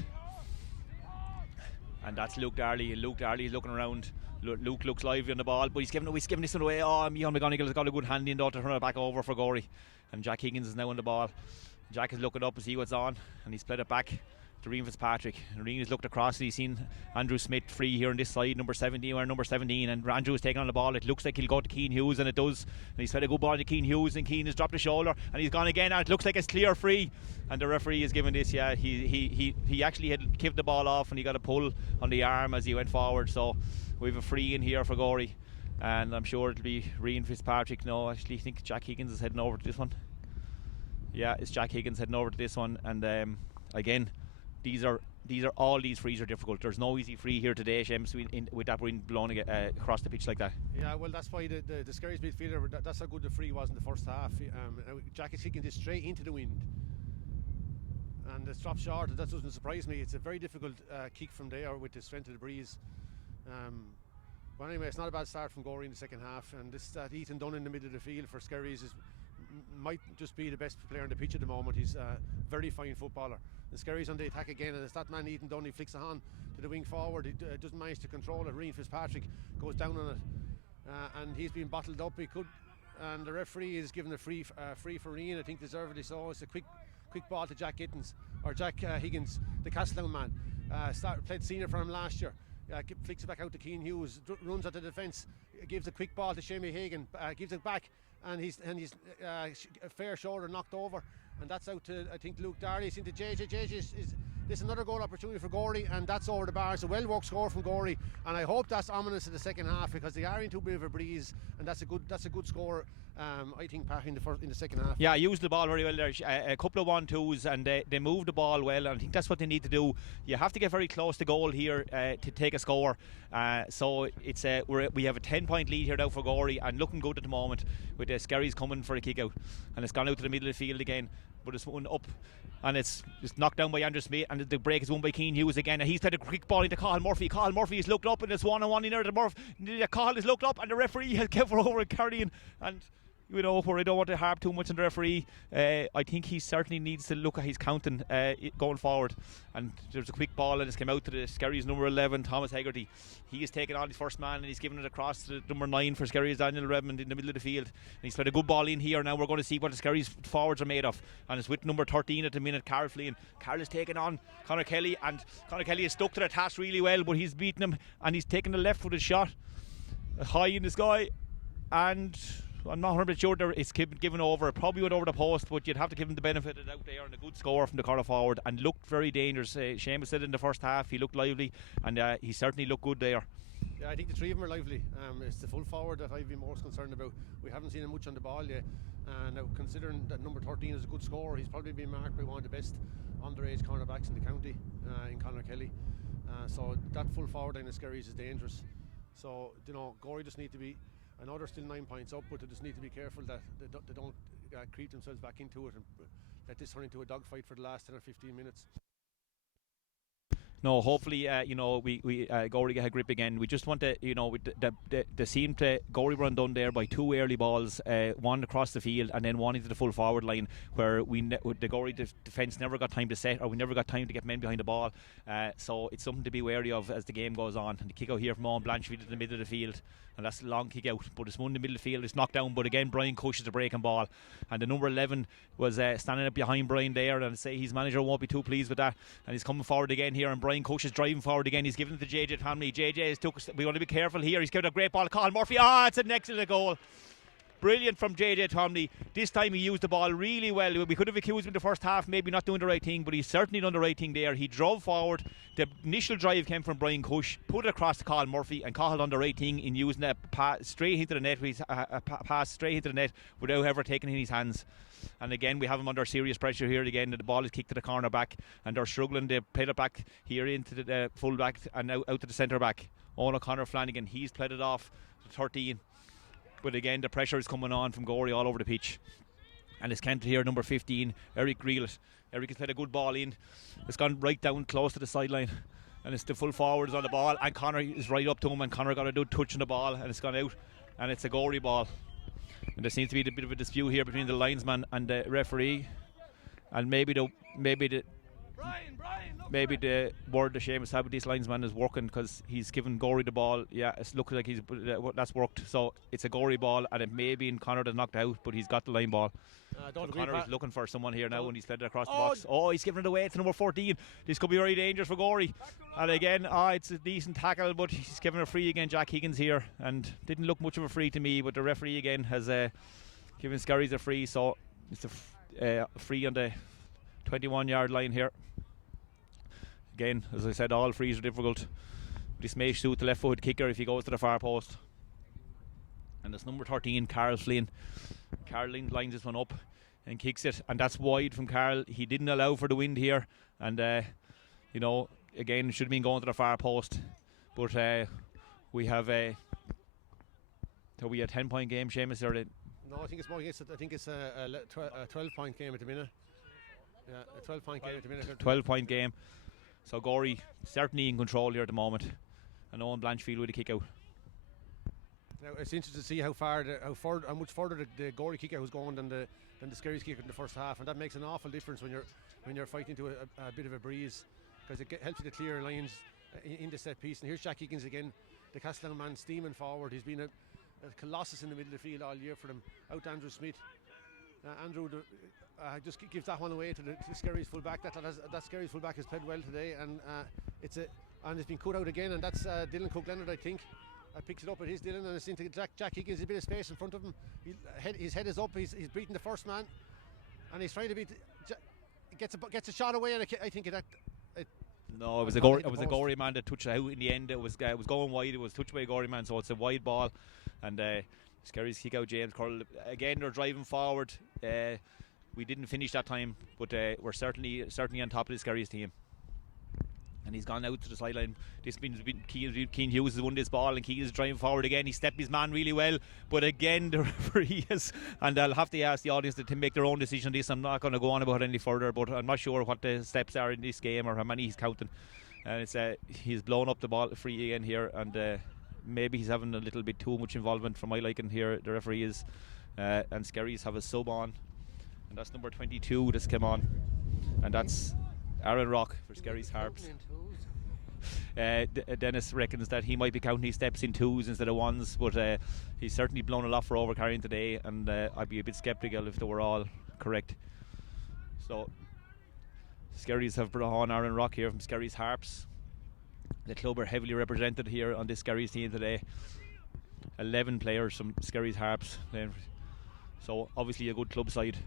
And that's Luke Darley. Luke Darley's looking around. Luke looks lively on the ball, but he's giving this one away. Oh, Micheál McGonigal's got a good hand in though to turn it back over for Gorey. And Jack Higgins is now on the ball. Jack is looking up to see what's on, and he's played it back to Rian Fitzpatrick. And Rian has looked across, and he's seen Andrew Smith free here on this side, number 17, and Andrew is taking on the ball. It looks like he'll go to Keane Hughes, and it does. And he's played a good ball to Keane Hughes, and Keane has dropped the shoulder, and he's gone again. And it looks like it's clear free, and the referee is giving this. Yeah, he actually had kicked the ball off, and he got a pull on the arm as he went forward. So we have a free in here for Gorey, and I'm sure it'll be Rian Fitzpatrick. No, actually, I think Jack Higgins is heading over to this one. Yeah, it's Jack Higgins heading over to this one, and again, all these frees are difficult. There's no easy free here today, James, with that wind blowing across the pitch like that. Yeah, well, that's why the Skerries midfielder, that's how good the free was in the first half. Jack is kicking this straight into the wind, and it's dropped short. That doesn't surprise me. It's a very difficult kick from there with the strength of the breeze. But anyway, it's not a bad start from Gorey in the second half, and this Ethan Dunn in the middle of the field for Skerries might just be the best player on the pitch at the moment. He's a very fine footballer. And Skerries on the attack again, and it's that man Ethan Dunn. He flicks it on to the wing forward. He doesn't manage to control it. Rian Fitzpatrick goes down on it, and he's been bottled up. He could, and the referee is giving a free for Rian. I think deservedly so. It's a quick ball to Jack Higgins, the Castledown man. Played senior for him last year. Flicks it back out to Keane Hughes, runs out the defence, gives a quick ball to Shamey Hagan, gives it back, and he's a fair shoulder knocked over, and that's out to, I think, Luke Darley. It's into JJ. JJ is another goal opportunity for Gorey, and that's over the bar. It's a well worked score from Gorey, and I hope that's ominous in the second half, because they are into a bit of a breeze, and that's a good score. I think, Pat, in the second half. Yeah, used the ball very well there. A couple of 1-2s, and they moved the ball well, and I think that's what they need to do. You have to get very close to goal here to take a score. So it's we have a 10-point lead here now for Gorey, and looking good at the moment, with the Skerries coming for a kick out, and it's gone out to the middle of the field again, but it's one up, and it's just knocked down by Andrew Smith, and the break is won by Keane Hughes again, and he's played a quick ball into Cathal Murphy. Cathal Murphy has looked up, and it's 1-on-1 in there. Cathal has looked up, and the referee has kept over and carrying, and where I don't want to harp too much on the referee. I think he certainly needs to look at his counting going forward. And there's a quick ball, and it's come out to the Skerries number 11, Thomas Hegarty. He has taken on his first man, and he's given it across to number 9 for Skerries, Daniel Redmond, in the middle of the field. And he's played a good ball in here. Now we're going to see what the Skerries forwards are made of, and it's with number 13 at the minute, Carl Flynn. Carl is taking on Conor Kelly, and Conor Kelly has stuck to the task really well, but he's beaten him, and he's taken the left-footed shot high in the sky, and I'm not 100% sure it's given over. It probably went over the post, but you'd have to give him the benefit of the doubt there, and a good score from the corner forward, and looked very dangerous. Seamus said in the first half he looked lively, and he certainly looked good there. Yeah, I think the three of them are lively. It's the full forward that I've been most concerned about. We haven't seen him much on the ball yet, and now considering that number 13 is a good scorer, he's probably been marked by one of the best underage cornerbacks in the county, in Conor Kelly. So that full forward line of Skerries is dangerous. So, Gorey just need to be, I know they're still 9 points up, but they just need to be careful that they don't creep themselves back into it and let this turn into a dogfight for the last 10 or 15 minutes. No, hopefully, we Gorey get a grip again. We just want to, with the seam to Gorey run done there by 2 early balls, one across the field and then one into the full forward line, where the Gorey defence never got time to set, or we never got time to get men behind the ball. So it's something to be wary of as the game goes on. And the kick out here from Owen Blanchfield in the middle of the field, and that's a long kick out, but it's one in the middle of the field. It's knocked down, but again Brian Cush is a breaking ball, and the number 11 was standing up behind Brian there, and say his manager won't be too pleased with that, and he's coming forward again here, and Brian Cush is driving forward again. He's given it to JJ Family. JJ has we want to be careful here. He's given a great ball to Cathal Murphy. It's an excellent goal. Brilliant from JJ Tomley. This time he used the ball really well. We could have accused him in the first half maybe not doing the right thing, but he's certainly done the right thing there. He drove forward. The initial drive came from Brian Cush, put it across to Cathal Murphy, and Cathal done the right thing in using a pass straight into the net. Pass straight into the net without ever taking it in his hands. And again, we have him under serious pressure here again. The ball is kicked to the corner back, and they're struggling. They played it back here into the full back and out to the centre back. Owen O'Connor Flanagan, he's played it off to 13. But again, the pressure is coming on from Gorey all over the pitch. And it's counted here, number 15, Eric Greelett. Eric has played a good ball in. It's gone right down close to the sideline. And it's the full forwards on the ball, and Connor is right up to him, and Connor got a good touch on the ball, and it's gone out, and it's a Gorey ball. And there seems to be a bit of a dispute here between the linesman and the referee, and maybe the word the Seamus had with this linesman is working, because he's given Gorey the ball. Yeah, it's looking like that's worked. So it's a Gorey ball, and it may be in Connor that knocked out, but he's got the line ball. So Connor is looking for someone here now, and he's played it across the box. Oh, he's giving it away to number 14. This could be very dangerous for Gorey. And again, it's a decent tackle, but he's given a free again. Jack Higgins here, and didn't look much of a free to me, but the referee again has given Skerries a free, so it's a free on the 21-yard line here. Again, as I said, all frees are difficult. This may suit the left-footed kicker if he goes to the far post. And it's number 13, Carl Flynn. Carl lines this one up and kicks it, and that's wide from Carl. He didn't allow for the wind here, and again, should have been going to the far post. But we have a 10-point game, Seamus. No, I think it's more. I think it's a 12-point game at the minute. Yeah, a 12-point game at the minute. 12-point game. So Gorey certainly in control here at the moment, and Owen Blanchfield with a kick out. Now it's interesting to see how much further the Gorey kicker was going than the Skerries kicker in the first half, and that makes an awful difference when you're fighting to a bit of a breeze, because it helps you to clear lines in the set piece. And here's Jack Higgins again, the Castletown man, steaming forward. He's been a colossus in the middle of the field all year for them. Out to Andrew Smith. Andrew just gives that one away to the Skerries fullback. That Skerries fullback has played well today, and it's been cut out again, and that's Dylan Cook-Leonard, I think. Picks it up at his Dylan, and it's into Jack Higgins. A bit of space in front of him. His head is up. He's beating the first man, and he's trying to beat. Gets a shot away, and I think no, it was a Gorey man that touched it out in the end. It was going wide. It was touched by a Gorey man, so it's a wide ball, and Skerries kick out James Curl. Again, they're driving forward. We didn't finish that time, but we're certainly on top of the Skerries team. And he's gone out to the sideline. This means Keane Hughes has won this ball, and Keane is driving forward again. He stepped his man really well, but again the referee is, and I'll have to ask the audience to make their own decision on this. I'm not going to go on about it any further, but I'm not sure what the steps are in this game or how many he's counting. And it's he's blown up the ball free again here, and maybe he's having a little bit too much involvement for my liking here. The referee is, and Skerries have a sub on, and that's number 22 that's come on, and that's Aaron Rock for Skerries Harps. Dennis reckons that he might be counting his steps in twos instead of ones, but he's certainly blown a lot for overcarrying today, and I'd be a bit sceptical if they were all correct. So Skerries have brought on Aaron Rock here from Skerries Harps. The club are heavily represented here on this Skerries team today. 11 players from Skerries Harps, so obviously a good club side.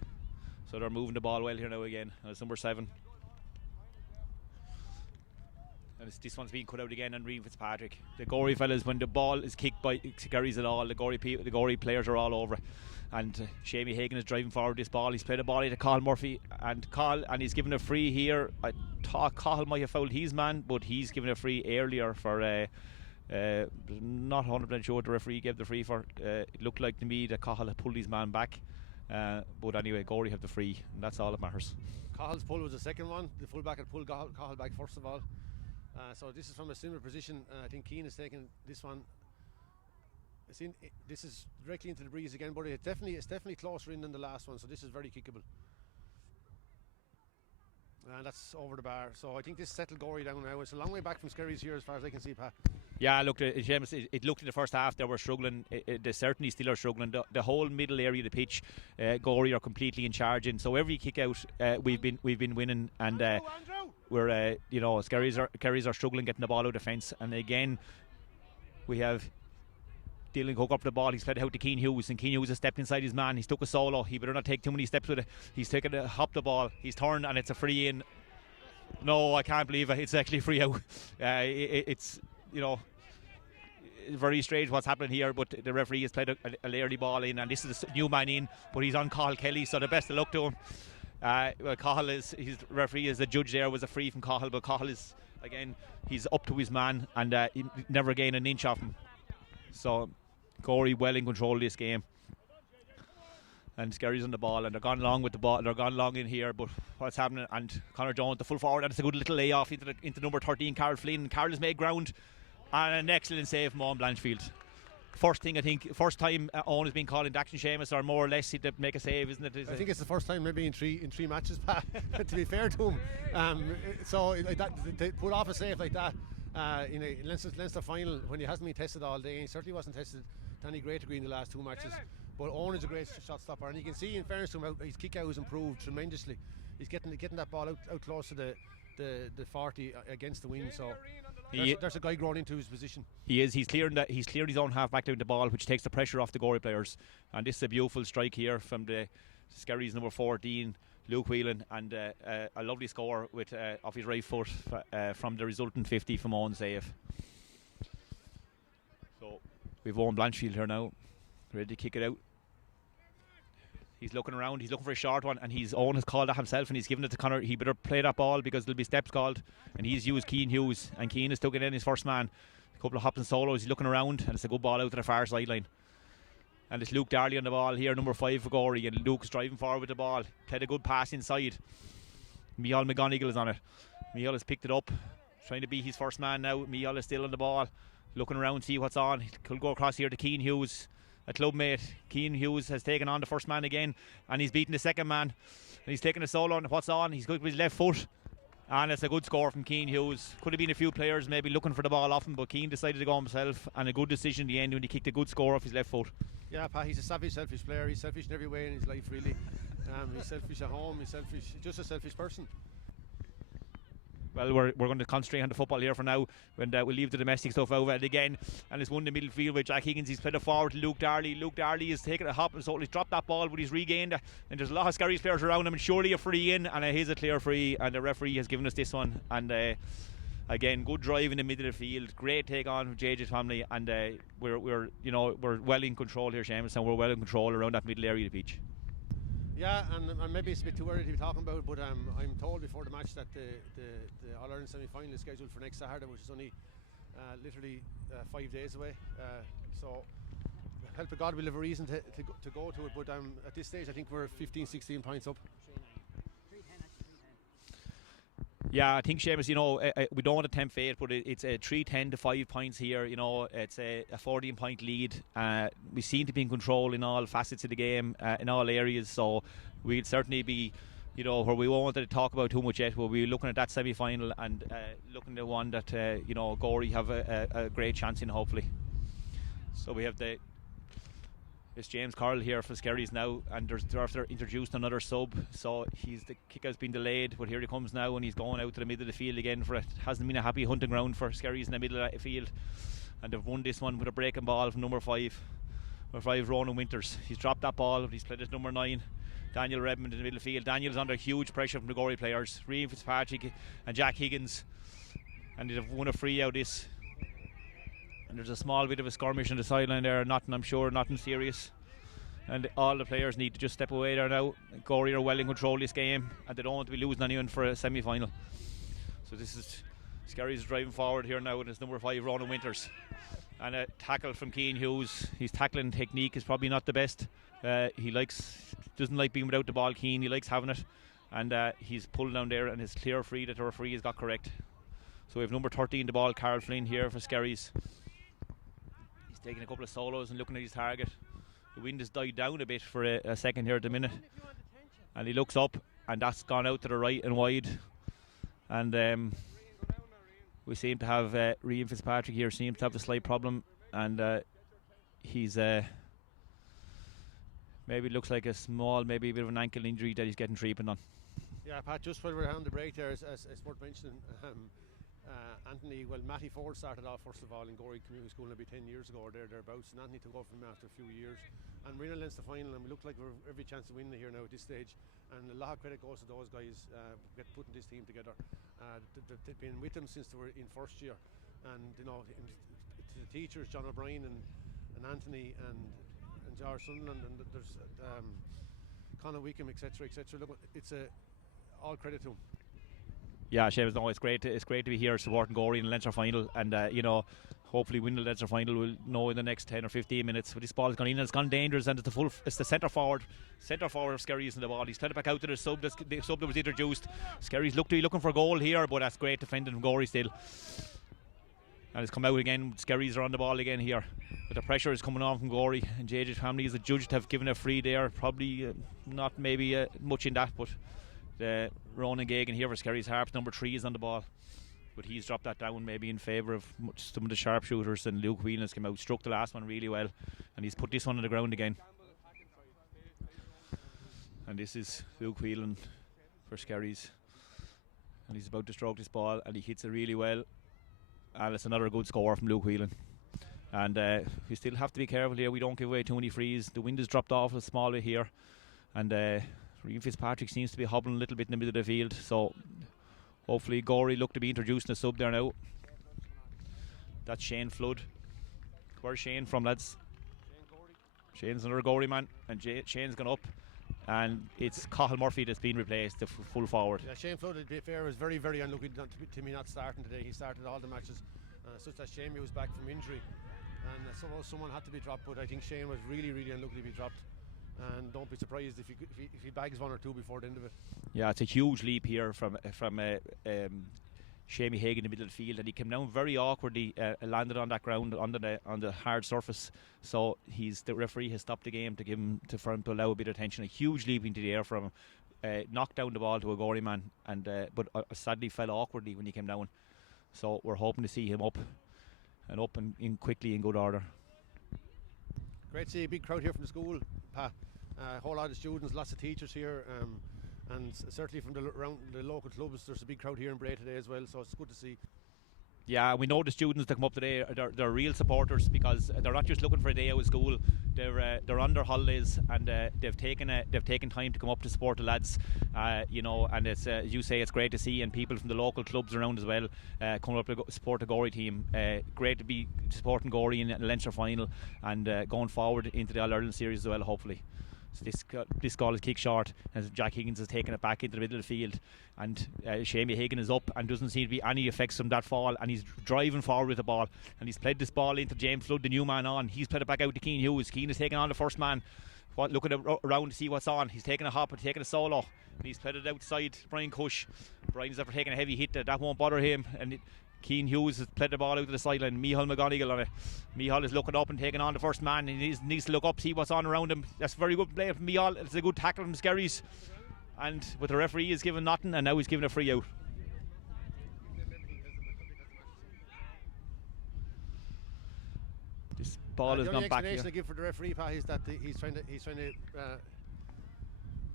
So they're moving the ball well here now again, and it's number 7. And this one's being cut out again on Reeve Fitzpatrick. The Gorey fellas, when the ball is kicked by Skerries at all, the Gorey players are all over it. And Shamie Hagan is driving forward this ball. He's played a ball to Carl Murphy, and he's given a free here. I thought Cahill might have fouled his man, but he's given a free earlier for not 100% sure what the referee gave the free for. It looked like to me that Cahill had pulled his man back, but anyway, Gorey have the free, and that's all that matters. Cahill's pull was the second one. The fullback had pulled Cahill back first of all. So this is from a similar position. I think Keane has taken this one. This is directly into the breeze again, but it's definitely closer in than the last one. So this is very kickable. And that's over the bar. So I think this settled Gorey down now. It's a long way back from Skerries here as far as I can see, Pat. Yeah, look, Seamus, it looked in the first half they were struggling. They certainly still are struggling. The whole middle area of the pitch, Gorey are completely in charge in. So every kick out, we've been winning, and we're Skerries are struggling getting the ball out of the fence. And again, we have Dylan Cook up the ball. He's played out to Keane Hughes, and Keane Hughes has stepped inside his man. He's took a solo. He better not take too many steps with it. He's taken a hop the ball. He's turned, and it's a free in. No, I can't believe it. It's actually free out. It's very strange what's happening here, but the referee has played a Lairdy ball in, and this is a new man in, but he's on Cahill Kelly, so the best of luck to him. Cahill his referee is the judge there, was a free from Cahill, but Cahill is, again, he's up to his man, and he never gained an inch off him. So Gorey well in control of this game. and Skerry's on the ball, and they're gone long with the ball. They're gone long in here, but what's happening? And Conor Jones, the full forward, and it's a good little layoff into number 13, Carl Flynn. Carl has made ground, and an excellent save from Owen Blanchfield. First time Owen has been called into action, Seamus, or more or less to make a save, isn't it? I think it's the first time maybe in three matches, Pat, to be fair to him. So like that, to put off a save like that in a Leinster final when he hasn't been tested all day, and he certainly wasn't tested to any great degree in the last two matches. But Owen is a great shot stopper, and you can see in fairness to him his kick out has improved tremendously. He's getting that ball out close to the 40 against the wing. So there's a guy growing into his position. He is. He's clearing his own half back down the ball, which takes the pressure off the Gorey players. And this is a beautiful strike here from the Skerry's number 14, Luke Whelan, and a lovely score with off his right foot from the resultant 50 from Owen's save. So we've Owen Blanchfield here now, ready to kick it out. He's looking around, he's looking for a short one, and Owen has called that himself, and he's given it to Conor. He better play that ball because there'll be steps called, and he's used Cian Hughes, and Cian has took it in his first man. A couple of hops and solos, he's looking around, and it's a good ball out to the far sideline. And it's Luke Darley on the ball here, number 5 for Gorey, and Luke's driving forward with the ball. Played a good pass inside. Micheál McGonigal is on it. Micheál has picked it up, trying to be his first man now. Micheál is still on the ball, looking around, see what's on. He'll go across here to Cian Hughes, a club mate. Cian Hughes has taken on the first man again, and he's beaten the second man, and he's taking a solo on what's on. He's good with his left foot, and it's a good score from Cian Hughes. Could have been a few players maybe looking for the ball off him, but Cian decided to go himself, and a good decision in the end when he kicked a good score off his left foot. Yeah, Pat, he's a savvy, selfish player. He's selfish in every way in his life, really. He's selfish at home, he's selfish, just a selfish person. Well, we're going to concentrate on the football here for now, and we'll leave the domestic stuff over it again. And it's won in the midfield with Jack Higgins. He's played it forward to Luke Darley. Luke Darley has taken a hop and so he's dropped that ball, but he's regained it. And there's a lot of Skerry's players around him, and surely a free in, and here's a clear free, and the referee has given us this one. And again, good drive in the middle of the field, great take on from JJ's family, and we're well in control here, Seamus, and we're well in control around that middle area of the pitch. Yeah, and maybe it's a bit too early to be talking about it, but I'm told before the match that the All-Ireland semi-final is scheduled for next Saturday, which is only literally 5 days away. So, help of God, we'll have a reason to go to it, but at this stage I think we're 15-16 points up. Yeah, I think, Seamus, we don't want to tempt fate, but it's a 3-10 to 5 points here. It's a 14-point lead. We seem to be in control in all facets of the game, in all areas. So we'll certainly be, where we won't want to talk about too much yet. We'll be looking at that semi-final and looking at one that, Gorey have a great chance in, hopefully. So we have it's James Carroll here for Skerry's now, and they're introduced another sub, so the kick has been delayed, but here he comes now, and he's going out to the middle of the field again for it. Hasn't been a happy hunting ground for Skerry's in the middle of the field, and they've won this one with a breaking ball from number 5, Ronan Winters. He's dropped that ball, but he's played it number 9, Daniel Redmond, in the middle of the field. Daniel's under huge pressure from the Gorey players, Rian Fitzpatrick and Jack Higgins, and they've won a free out this. And there's a small bit of a skirmish on the sideline there, nothing serious. And all the players need to just step away there now. Gorey are well in control of this game, and they don't want to be losing anyone for a semi-final. So this is Skerry's driving forward here now with his number 5, Ronan Winters. And a tackle from Cian Hughes. His tackling technique is probably not the best. He doesn't like being without the ball, Cian. He likes having it. And he's pulled down there, and it's clear free that the referee has got correct. So we have number 13 the ball, Carl Flynn here for Skerry's. He's taking a couple of solos and looking at his target. The wind has died down a bit for a second here at the minute, and he looks up, and that's gone out to the right and wide. And we seem to have Rian Fitzpatrick here seems to have a slight problem, and he's maybe it looks like a maybe a bit of an ankle injury that he's getting treatment on. Yeah, Pat, just while we're on the break there, as worth mentioning, Matty Ford started off first of all in Gorey Community School maybe 10 years ago or thereabouts, and Anthony took over from him after a few years, and we're in the Leinster Final, and we look like we're every chance to win here now at this stage, and a lot of credit goes to those guys putting this team together. They've been with them since they were in first year, and to the teachers, John O'Brien and Anthony and George Sunderland, and there's Conor Wickham, etc. Look, it's all credit to them. Yeah, Seamus, no, it's great to be here supporting Gorey in the Leinster Final, and hopefully win the Leinster Final. We'll know in the next 10 or 15 minutes. But this ball has gone in and it's gone dangerous, and it's the centre forward of Skerry's in the ball. He's played it back out to the sub that was introduced. Skerry's looked to be looking for a goal here, but that's great defending from Gorey still. And it's come out again. Skerry's are on the ball again here. But the pressure is coming on from Gorey, and JJ's family is adjudged to have given a free there. Probably not maybe much in that, but Ronan Gagan here for Skerry's Harps, number 3, is on the ball. But he's dropped that down maybe in favour of some of the sharpshooters, and Luke Whelan has come out, struck the last one really well, and he's put this one on the ground again. And this is Luke Whelan for Skerry's, and he's about to stroke this ball, and he hits it really well, and it's another good score from Luke Whelan. And we still have to be careful here. We don't give away too many frees. The wind has dropped off a small bit here, and Rian Fitzpatrick seems to be hobbling a little bit in the middle of the field, so hopefully Gorey look to be introducing a sub there now. That's Shane Flood. Where's Shane from, lads? Shane's another Gorey man, and Shane's gone up, and it's Cathal Murphy that's been replaced, the full forward. Yeah, Shane Flood, to be fair, was very, very unlucky to me not starting today. He started all the matches, such that Shane was back from injury, and someone had to be dropped, but I think Shane was really, really unlucky to be dropped. And don't be surprised if he bags 1 or 2 before the end of it. Yeah, it's a huge leap here from Shamey Hagan in the middle of the field, and he came down very awkwardly, landed on that ground on the hard surface. So the referee has stopped the game for him to allow a bit of attention. A huge leap into the air from him, knocked down the ball to a Gorey man, and but sadly fell awkwardly when he came down. So we're hoping to see him up and in quickly in good order. Great to see a big crowd here from the school, Pat. A whole lot of students, lots of teachers here, and certainly from around the local clubs. There's a big crowd here in Bray today as well, so it's good to see. Yeah, we know the students that come up today, they're real supporters, because they're not just looking for a day out of school. They're on their holidays, and they've taken time to come up to support the lads. And it's as you say, it's great to see, and people from the local clubs around as well coming up to support the Gorey team. Great to be supporting Gorey in the Leinster Final, and going forward into the All Ireland series as well, hopefully. So this goal is kicked short, as Jack Higgins has taken it back into the middle of the field, and Shamey Hagan is up and doesn't seem to be any effects from that fall, and he's driving forward with the ball, and he's played this ball into James Flood, the new man on. He's played it back out to Keane Hughes. Keane is taking on the first man, looking around to see what's on. He's taking a hop and taking a solo, and he's played it outside Brian Cush. Brian's after taking a heavy hit that won't bother him, and Keane Hughes has played the ball out to the sideline. Micheál McGonigal on it. Micheál is looking up and taking on the first man. He needs to look up, see what's on around him. That's very good play from Micheál. It's a good tackle from Skerry's. But the referee is giving nothing, and now he's giving a free out. This ball has gone back here. The explanation I give for the referee, Pat, is that he's trying to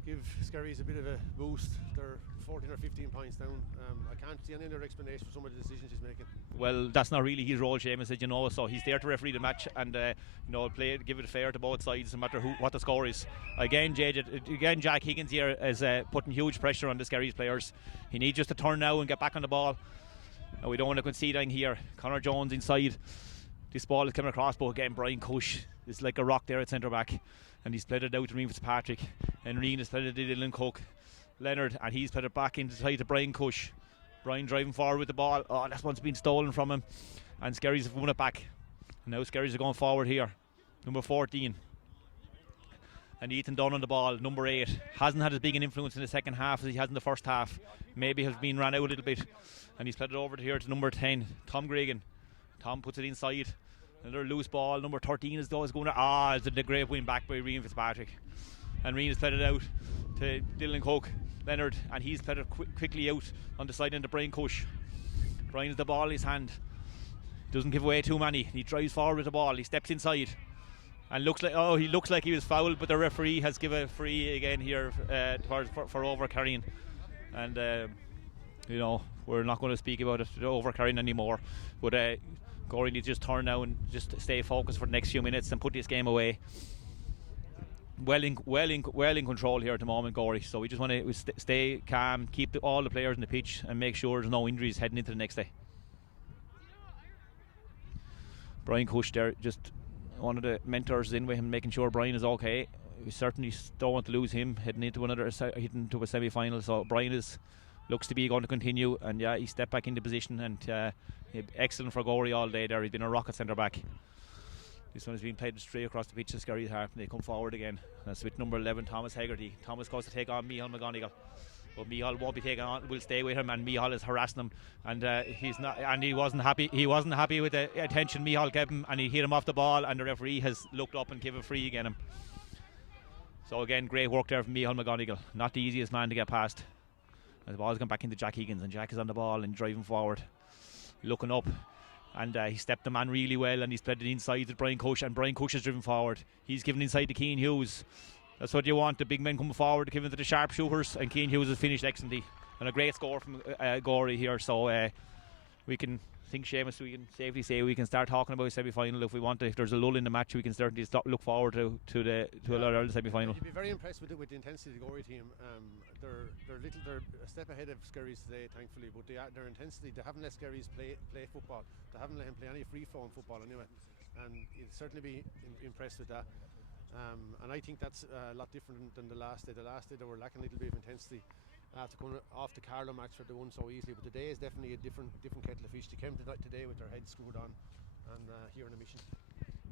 give Skerry's a bit of a boost. They're 14 or 15 points down. I can't see any other explanation for some of the decisions he's making. Well, that's not really his role, Seamus, as you know. So he's there to referee the match, and give it fair to both sides, no matter what the score is. Again, Jack Higgins here is putting huge pressure on the Skerry's players. He needs just to turn now and get back on the ball. Now, we don't want to concede anything here. Conor Jones inside. This ball is coming across, but again, Brian Cush is like a rock there at centre back, and he's played it out to Rian Fitzpatrick, and Rian has played it to Dylan Cook. Leonard, and he's put it back inside to Brian Cush. Brian driving forward with the ball. Oh, that one's been stolen from him, and Skerry's have won it back. And now Skerry's are going forward here. Number 14. And Ethan Dunn on the ball, number 8. Hasn't had as big an influence in the second half as he has in the first half. Maybe has been ran out a little bit. And he's played it over here to number 10, Tom Gregan. Tom puts it inside. Another loose ball. Number 13 is going there. It's a great win back by Rian Fitzpatrick. And Rian has played it out to Dylan Cook. Leonard, and he's played it quickly out on the side into Brian Cush. Brian has the ball in his hand, doesn't give away too many. He drives forward with the ball, he steps inside, and looks like he was fouled, but the referee has given a free again here for over carrying. And we're not going to speak about it, over carrying anymore, but Gorey needs to just turn now and just stay focused for the next few minutes and put this game away. Well in control here at the moment, Gorey. So we just want to stay calm, keep all the players on the pitch, and make sure there's no injuries heading into the next day. Brian Cush there, just one of the mentors in with him, making sure Brian is okay. We certainly don't want to lose him heading into a semi-final. So Brian is looks to be going to continue, and yeah, he stepped back into position, and excellent for Gorey all day there. He's been a rocket centre back. This one has been played straight across the pitch to Skerry's heart, and they come forward again. That's with number 11, Thomas Hegarty. Thomas goes to take on Micheál McGonigal, but Micheál won't be taken on. Will stay with him, and Micheál is harassing him, and he's not. And he wasn't happy. He wasn't happy with the attention Micheál gave him, and he hit him off the ball. And the referee has looked up and given a free again him. So again, great work there from Micheál McGonigal. Not the easiest man to get past. And the ball's gone back into Jack Higgins, and Jack is on the ball and driving forward, looking up. And he stepped the man really well, and he's played it inside to Brian Cush, and Brian Cush is driven forward. He's given inside to Cian Hughes. That's what you want, the big men coming forward, giving to the sharpshooters, and Cian Hughes has finished excellently. And a great score from Gorey here, so we can think, Seamus, we can safely say we can start talking about a semi-final if we want to. If there's a lull in the match, we can certainly look forward to a lot of the semi-final. You'd be very impressed with the intensity of the Gorey team. They're a step ahead of Skerries today, thankfully, but their intensity, they haven't let Skerries play football. They haven't let him play any free-flowing football anyway, and you'd certainly be impressed with that. And I think that's a lot different than the last day. The last day they were lacking a little bit of intensity after going off the Carlow match where they won so easily, but today is definitely a different kettle of fish. They came today with their heads screwed on and here on a mission.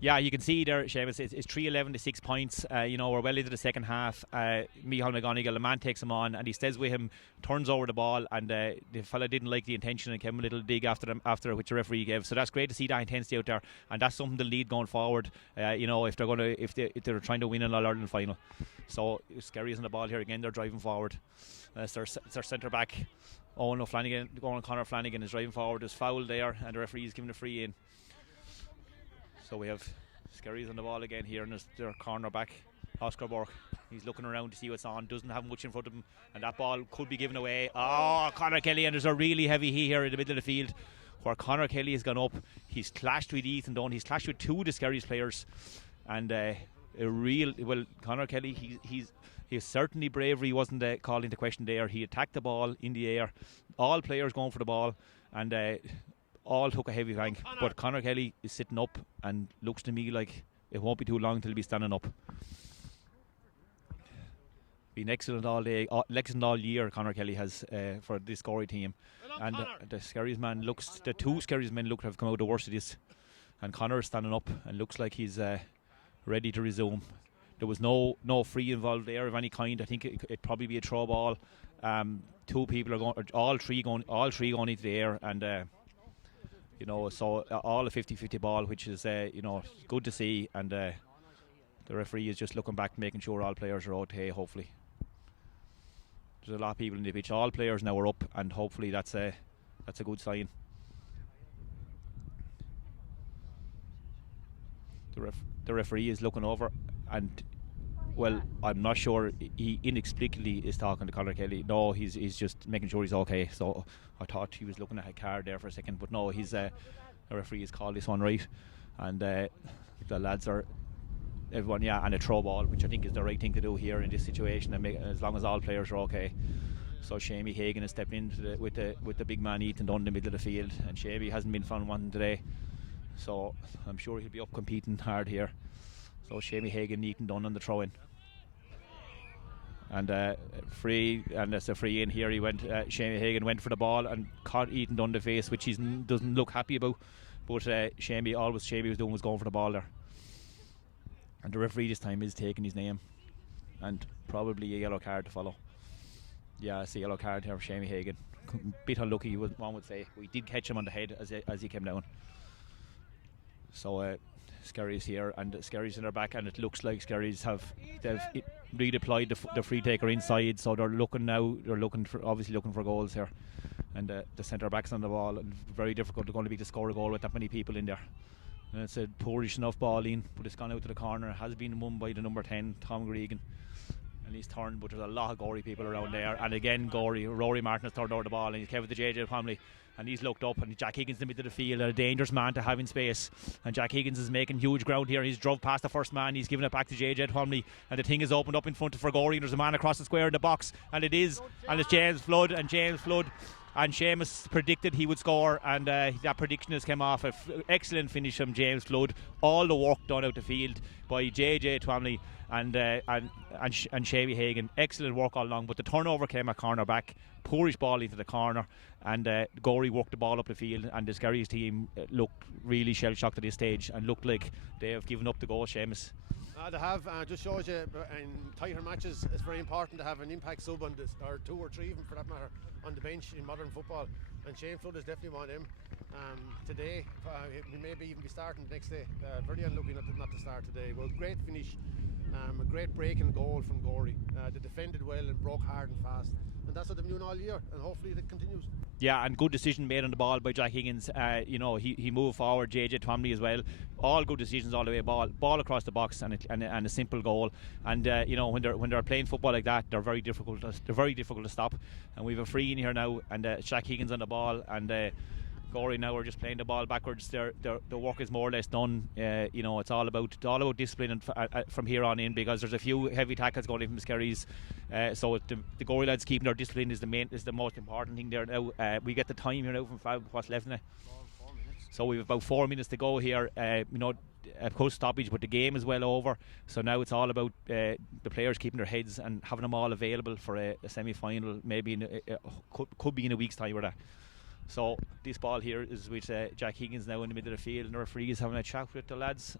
Yeah, you can see there, Seamus, it's 3-11 to 6 points. We're well into the second half. Micheál McGonigal, the man takes him on and he stays with him, turns over the ball, and the fella didn't like the intention and came a little dig after which the referee gave. So that's great to see that intensity out there, and that's something to lead going forward. If they're trying to win an All-Ireland final. So Skerry's on the ball here again. They're driving forward. It's their centre back, Conor Flanagan is driving forward. There's foul there, and the referee is giving a free in. So we have Skerry's on the ball again here, and there's their corner back, Oscar Burke. He's looking around to see what's on, doesn't have much in front of him, and that ball could be given away. Oh, Conor Kelly, and there's a really heavy hit here in the middle of the field where Conor Kelly has gone up. He's clashed with Ethan Dunn, he's clashed with two of the Skerry's players, and Conor Kelly, he's certainly bravery. He wasn't called into question there. He attacked the ball in the air, all players going for the ball, and all took a heavy bang, but Conor Kelly is sitting up and looks to me like it won't be too long till he'll be standing up. Been excellent all day, excellent all year Conor Kelly has for this Gorey team, and the Skerry's man the two Skerry's men look to have come out the worst of this, and Conor is standing up and looks like he's ready to resume. There was no free involved there of any kind. I think it'd probably be a throw ball. Two people are going, all three going into the air, and so all a 50-50 ball, which is good to see, and the referee is just looking back, making sure all players are okay. Hopefully, there's a lot of people in the pitch. All players now are up, and hopefully that's a good sign. The referee is looking over, and I'm not sure. He inexplicably is talking to Conor Kelly. No, he's just making sure he's okay. So I thought he was looking at a card there for a second, but no, the referee has called this one right, and the lads are everyone, and a throw ball, which I think is the right thing to do here in this situation, and as long as all players are okay. So Shamey Hagan has stepped in with the big man Ethan Dunn in the middle of the field, and Shamey hasn't been found one today, so I'm sure he'll be up competing hard here. So Shamey Hagan, Ethan Dunn on the throw in. And free, and that's a free in here. He went. Shamey Hagan went for the ball and caught Ethan Dunn in the face, which he doesn't look happy about. But Shamey was doing was going for the ball there. And the referee this time is taking his name, and probably a yellow card to follow. Yeah, it's a yellow card here for Shamey Hagan. Bit unlucky, one would say. We did catch him on the head as he came down. So Skerry's here, and Skerry's in their back, and it looks like Skerry's they've redeployed the free taker inside, so they're obviously looking for goals here, and the centre back's on the ball, and very difficult to score a goal with that many people in there. And it's a poorish enough ball in, but it's gone out to the corner. It has been won by the number 10, Tom Gregan, and he's turned, but there's a lot of Gorey people around there, and again Rory Martin has turned over the ball, and he's kept with the JJ family. And he's looked up, and Jack Higgins in the middle of the field, a dangerous man to have in space. And Jack Higgins is making huge ground here. He's drove past the first man, he's given it back to JJ Twomley, and the thing is opened up in front for Gorey, and there's a man across the square in the box, and it's James Flood, and James Flood And Seamus predicted he would score, and that prediction has come off. Excellent finish from James Flood. All the work done out the field by JJ Twamley and Shavy Hagan. Excellent work all along, but the turnover came at corner back. Poorish ball into the corner, and Gorey worked the ball up the field, and the Skerries team looked really shell-shocked at this stage and looked like they have given up the goal, Seamus. They have. Just shows you in tighter matches it's very important to have an impact sub on this, or 2 or 3 even for that matter, on the bench in modern football, and Shane Flood is definitely one of them. Today he may even be starting the next day. Very unlucky not to start today. Well, great finish, a great break and goal from Gorey. They defended well and broke hard and fast, and that's what they've been doing all year, and hopefully it continues. Yeah, and good decision made on the ball by Jack Higgins. He moved forward, JJ Twamley as well. All good decisions all the way. Ball across the box and a simple goal. And when they're playing football like that, they're very difficult to stop. And we have a free in here now, and Jack Higgins on the ball, and Gorey now are just playing the ball backwards. Their work is more or less done. It's all about discipline from here on in, because there's a few heavy tackles going in from Skerries. So the Gorey lads keeping their discipline is the most important thing there now. We get the time here now from Fab. What's left in it? 4 minutes. So we have about 4 minutes to go here. Of course stoppage, but the game is well over. So now it's all about the players keeping their heads and having them all available for a semi-final. Maybe could be in a week's time or that. So this ball here is with Jack Higgins now in the middle of the field, and the referee is having a chat with the lads.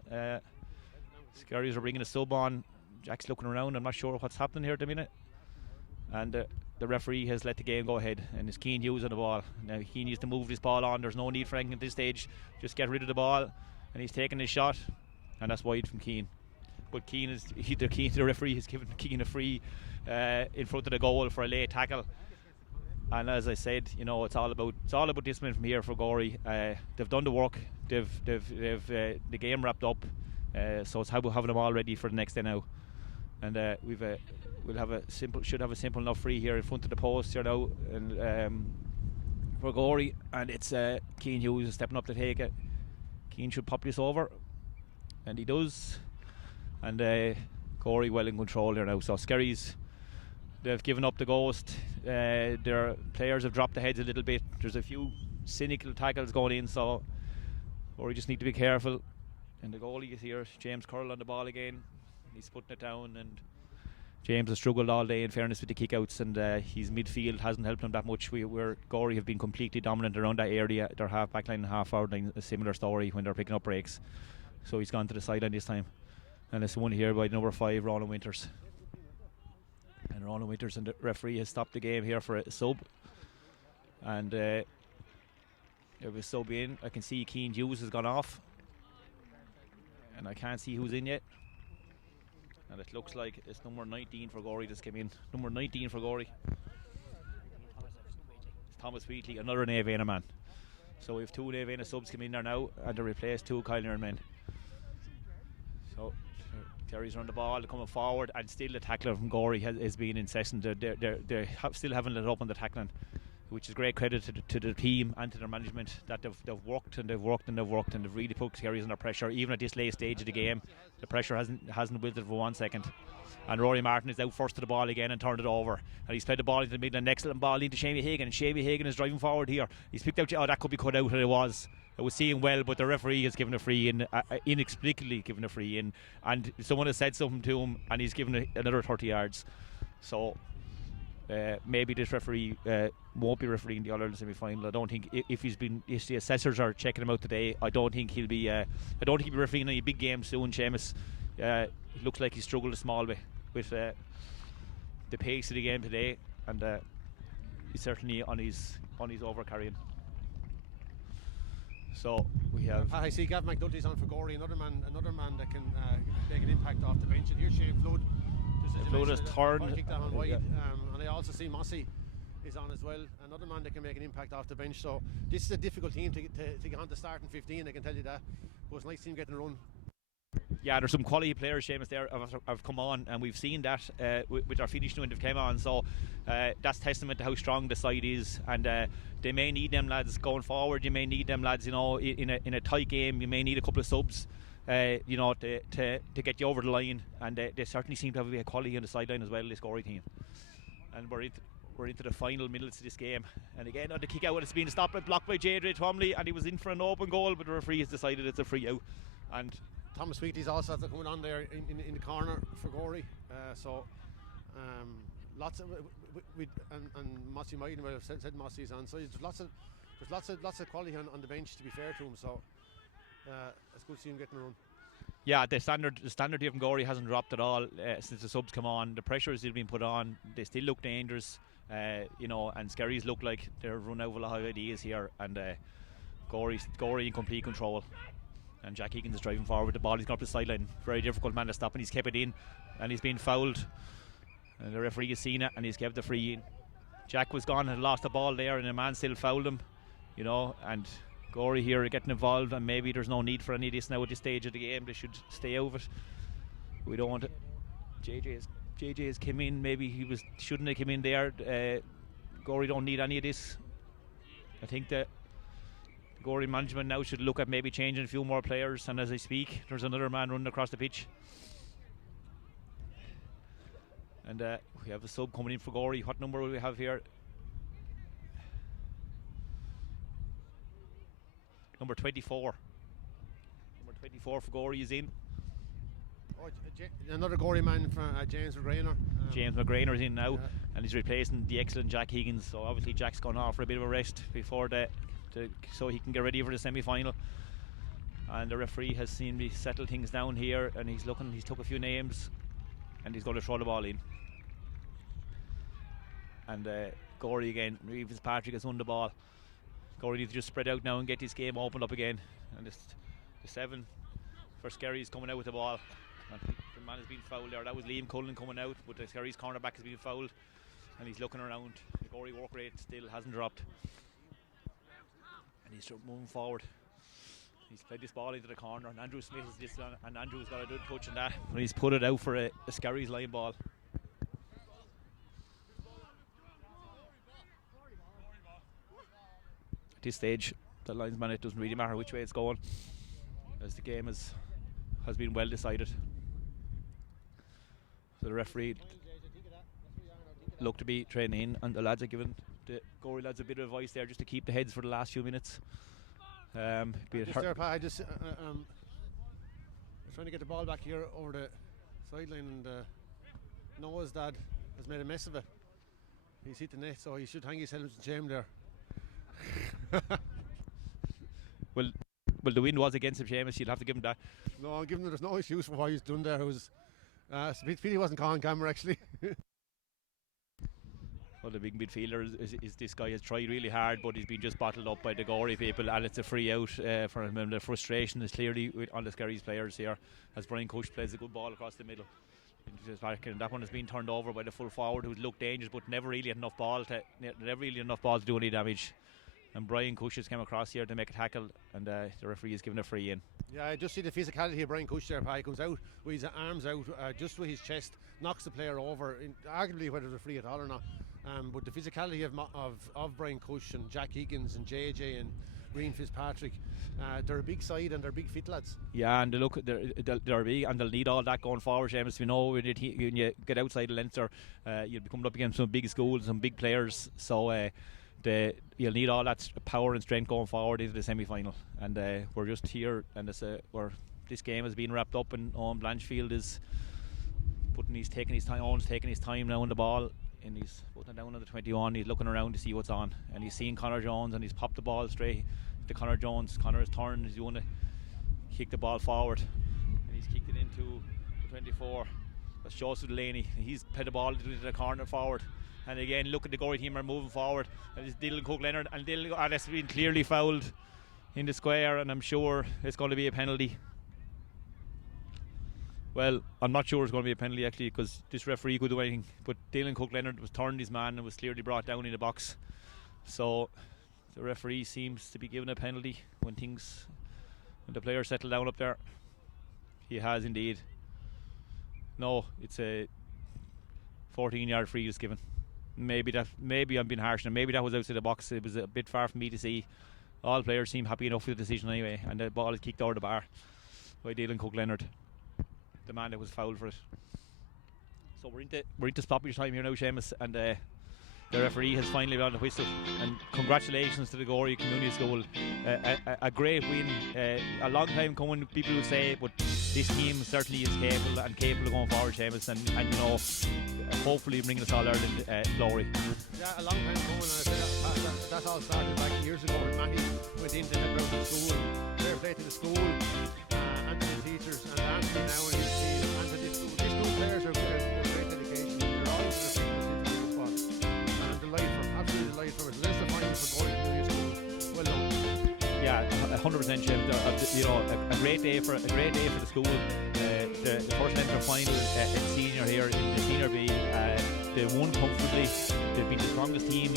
Skerries are bringing a sub on. Jack's looking around. I'm not sure what's happening here at the minute. And the referee has let the game go ahead, and is Keane Hughes on the ball. Now he needs to move this ball on. There's no need for anything at this stage. Just get rid of the ball, and he's taking his shot, and that's wide from Keane. But the referee has given Keane a free in front of the goal for a late tackle. And as I said, it's all about discipline from here for Gorey. They've done the work. They've the game wrapped up. So it's how we're having them all ready for the next day now. And should have a simple enough free here in front of the post here now, and for Gorey, and it's Keane Hughes stepping up to take it. Keane should pop this over, and he does. And Gorey well in control here now. So Skerries, they've given up the ghost. Their players have dropped the heads a little bit. There's a few cynical tackles going in, so Gorey just need to be careful. And the goalie is here, James Curl on the ball again. He's putting it down, and James has struggled all day in fairness with the kickouts, and his midfield hasn't helped him that much. Gorey have been completely dominant around that area. Their half back line and half forward line, a similar story when they're picking up breaks. So he's gone to the sideline this time. And it's one here by number 5, Roland Winters. And Roland Winters and the referee has stopped the game here for a sub. And there was sub in. I can see Keane Hughes has gone off, and I can't see who's in yet. And it looks like it's number 19 for Gorey that's come in. Number 19 for Gorey. It's Thomas Wheatley, another Navena man. So we have 2 Navena subs come in there now, and they replace 2 Kyler men. So Terry's on the ball, coming forward, and still the tackler from Gorey has been incessant. They still haven't let up on the tackling, which is great credit to the team and to their management, that they've worked and they've worked and they've worked, and they've really put Skerries under pressure. Even at this late stage of the game, the pressure hasn't wilted for 1 second. And Rory Martin is out first to the ball again and turned it over, and he's played the ball into the middle, an excellent ball into Shavy Hagan, and Shavy Hagan is driving forward here. He's picked out, that could be cut out, and it was seeing well, but the referee has given a free in, inexplicably given a free in, and someone has said something to him, and he's given another 30 yards. So maybe this referee won't be refereeing the All-Ireland semi-final. I don't think if the assessors are checking him out today, I don't think he'll be refereeing any big game soon. Seamus, it looks like he struggled a small bit with the pace of the game today, and he's certainly on his over carrying. So we have. I see Gav McNulty's on for Gorey, another man that can make an impact off the bench. And here's Shane Flood. Flood has turned. Kicked that one wide, and I also see Mossy is on as well. Another man that can make an impact off the bench. So this is a difficult team to get on the starting 15. I can tell you that. But it's a nice team getting a run. Yeah, there's some quality players, Seamus, there have come on, and we've seen that with our finish when they've came on. So that's testament to how strong the side is, and they may need them lads going forward. You may need them lads, in a tight game. You may need a couple of subs, to get you over the line. And they certainly seem to have a bit of quality on the sideline as well, this Gorey team. And we're into the final minutes of this game. And again, on the kick out, it's been stopped and blocked by J.J. Twomley, and he was in for an open goal, but the referee has decided it's a free out. And Thomas Wheatley's also coming on there in the corner for Gorey. Lots of and Mossy Maiden might have said Mossy's on. So there's lots of quality on the bench, to be fair to him. So it's good to see him getting a run. Yeah, the standard here from Gorey hasn't dropped at all since the subs come on. The pressure has still been put on. They still look dangerous, you know, and Skerries look like they're run out of a lot of ideas here. And Gorey in complete control. And Jack Higgins is driving forward with the ball. He's gone up the sideline. Very difficult man to stop, and he's kept it in, and he's been fouled. And the referee has seen it, and he's kept the free in. Jack was gone and lost the ball there, and the man still fouled him, you know. And Gorey here are getting involved, and maybe there's no need for any of this now at this stage of the game. They should stay out of it. We don't want it. JJ has come in. Maybe shouldn't have come in there. Gorey don't need any of this. I think that Gorey management now should look at maybe changing a few more players. And as I speak, there's another man running across the pitch. And we have a sub coming in for Gorey. What number will we have here? Number 24. Number 24 for Gorey is in. Another Gorey man from James McGrainer. James McGrainer is in now, and he's replacing the excellent Jack Higgins. So obviously Jack's gone off for a bit of a rest before so he can get ready for the semi-final. And the referee has seen me settle things down here, and he's took a few names, and he's going to throw the ball in. And Gorey again, Reeve Fitzpatrick has won the ball. Gorey needs to just spread out now and get this game opened up again. And the 7 for Skerries coming out with the ball. And the man has been fouled there. That was Liam Cullen coming out, but the Skerries cornerback has been fouled, and he's looking around. The Gorey work rate still hasn't dropped, and he's moving forward. He's played this ball into the corner, and Andrew Smith is this one, and Andrew's got a good touch on that, but he's put it out for a Skerries line ball. At this stage, the linesman, it doesn't really matter which way it's going, as the game has been well decided. So the referee looked to be training in, and the lads are giving the Gorey lads a bit of advice there just to keep the heads for the last few minutes. I'm trying to get the ball back here over the sideline, and Noah's dad has made a mess of it. He's hit the net, so he should hang his head in shame there. Well, the wind was against him, Seamus. You'll have to give him that. No, I'm giving him. There's no excuse for what he's done there. It was he wasn't caught on camera, actually. Well, the big midfielder is this guy has tried really hard, but he's been just bottled up by the Gorey people, and it's a free out for him. And the frustration is clearly on the Skerries players here, as Brian Cush plays a good ball across the middle. And that one has been turned over by the full forward, who looked dangerous, but never really had enough ball to do any damage. And Brian Cush has come across here to make a tackle, and the referee is giving a free in. Yeah, I just see the physicality of Brian Cush there. He comes out with his arms out, just with his chest, knocks the player over, arguably whether it's a free at all or not. But the physicality of Brian Cush and Jack Higgins and JJ and Reeve Fitzpatrick, they're a big side and they're big fit lads. Yeah, and they're big, and they'll need all that going forward, Seamus. You know, when you get outside of Leinster, you'll be coming up against some big schools, some big players. So you'll need all that power and strength going forward into the semi-final. And we're just here, and this game has been wrapped up, and Owen Blanchfield is taking his time now on the ball, and he's putting it down on the 21. He's looking around to see what's on, and he's seeing Conor Jones, and he's popped the ball straight to Conor Jones. Conor has turned, he's going to kick the ball forward, and he's kicked it into the 24. That's Joseph Delaney. He's played the ball into the corner forward. And again, look at the Gorey team are moving forward. And it's Dylan Cook-Leonard, and that's been clearly fouled in the square, and I'm sure it's going to be a penalty. Well, I'm not sure it's going to be a penalty actually, because this referee could do anything. But Dylan Cook-Leonard was turned his man and was clearly brought down in the box. So the referee seems to be given a penalty when the players settle down up there. He has indeed. No, it's a 14-yard free is given. Maybe I'm being harsh, and maybe that was outside the box. It was a bit far for me to see. All players seem happy enough with the decision anyway, and the ball is kicked over the bar by Dylan Cook-Leonard, the man that was fouled for it. So we're into stoppage time here now, Seamus, and the referee has finally blown the whistle, and congratulations to the Gorey Community School. A great win. A long time coming, people would say, but this team certainly is capable of going forward, Seamus, and you know, hopefully bringing us all Ireland glory. Yeah, a long time coming, and I said that all started back years ago when Matty went in to help out the school. Fair play to the school and to the teachers, and Anthony now and his team, and to this school. These school players are great dedication. They're all going to fit this into the squad. And absolutely delighted for it. So that's the final for Gorey Community School. Well done. Yeah, 100%, Jim. You know, a great day for the school. The first Leinster final in senior here in the senior B. They won comfortably. They've been the strongest team,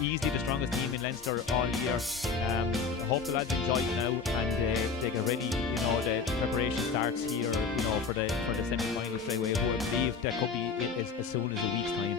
easily the strongest team in Leinster all year. I hope the lads enjoy it now, and they get ready. You know, the preparation starts here. You know, for the semi-final straight away. Who I believe that could be as soon as a week's time.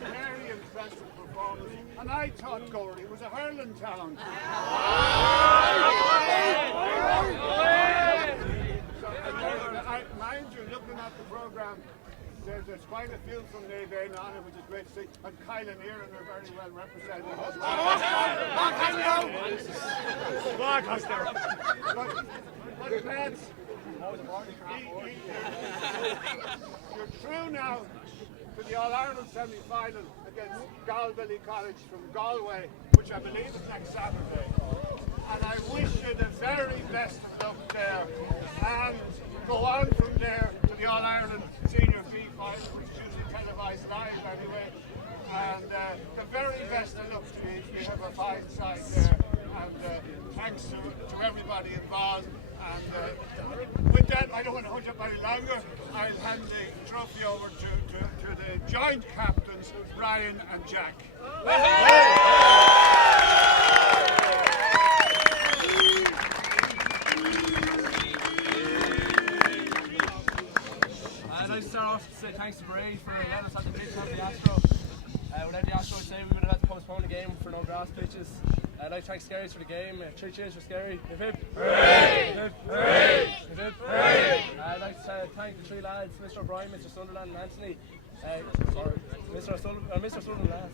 Very impressive performance, and I thought Gorey was a hurling town. Mind you, looking at the programme, there's quite a few from Navan on it, which is great to see, and Kyle and Erin are very well represented. But lads, you're through now to the All-Ireland semi-final against Galway College from Galway, which I believe is next Saturday. And I wish you the very best of luck there, and go on from there to the All-Ireland Senior B final, which is usually televised live anyway. And the very best of luck to you. You have a fine side there, and thanks to everybody involved. And with that, I don't want to hold up any longer. I'll hand the trophy over to the joint captains, Brian and Jack. I'd like to start off to say thanks to Bray for letting us have the pitch on the Astro. Without the Astro, I'd say we would have had to postpone the game for no grass pitches. I'd like to thank Skerries for the game. 3 cheers for Skerry. Hip hip. Hooray! Hip hip. Hooray! Hip hip. Hooray! I'd like to thank the 3 lads, Mr. O'Brien, Mr. Sunderland and Anthony. Mr. Sunderland last.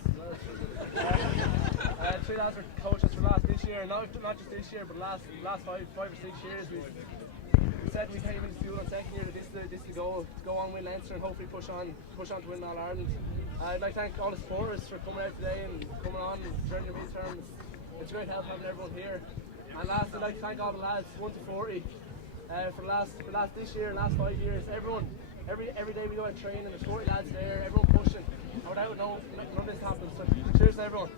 3 lads were coaches for this year. Not just this year, but last 5 or 6 years. We said we came into school in second year that this is the goal, to go on, win Leinster, and hopefully push on to win All Ireland. I'd like to thank all the supporters for coming out today and coming on during your midterms. It's great help having everyone here. And last, I'd like to thank all the lads, 1 to 40, for this year, last 5 years. Everyone, every day we go out training, there's 40 lads there, everyone pushing. Without none of this happens. So cheers to everyone.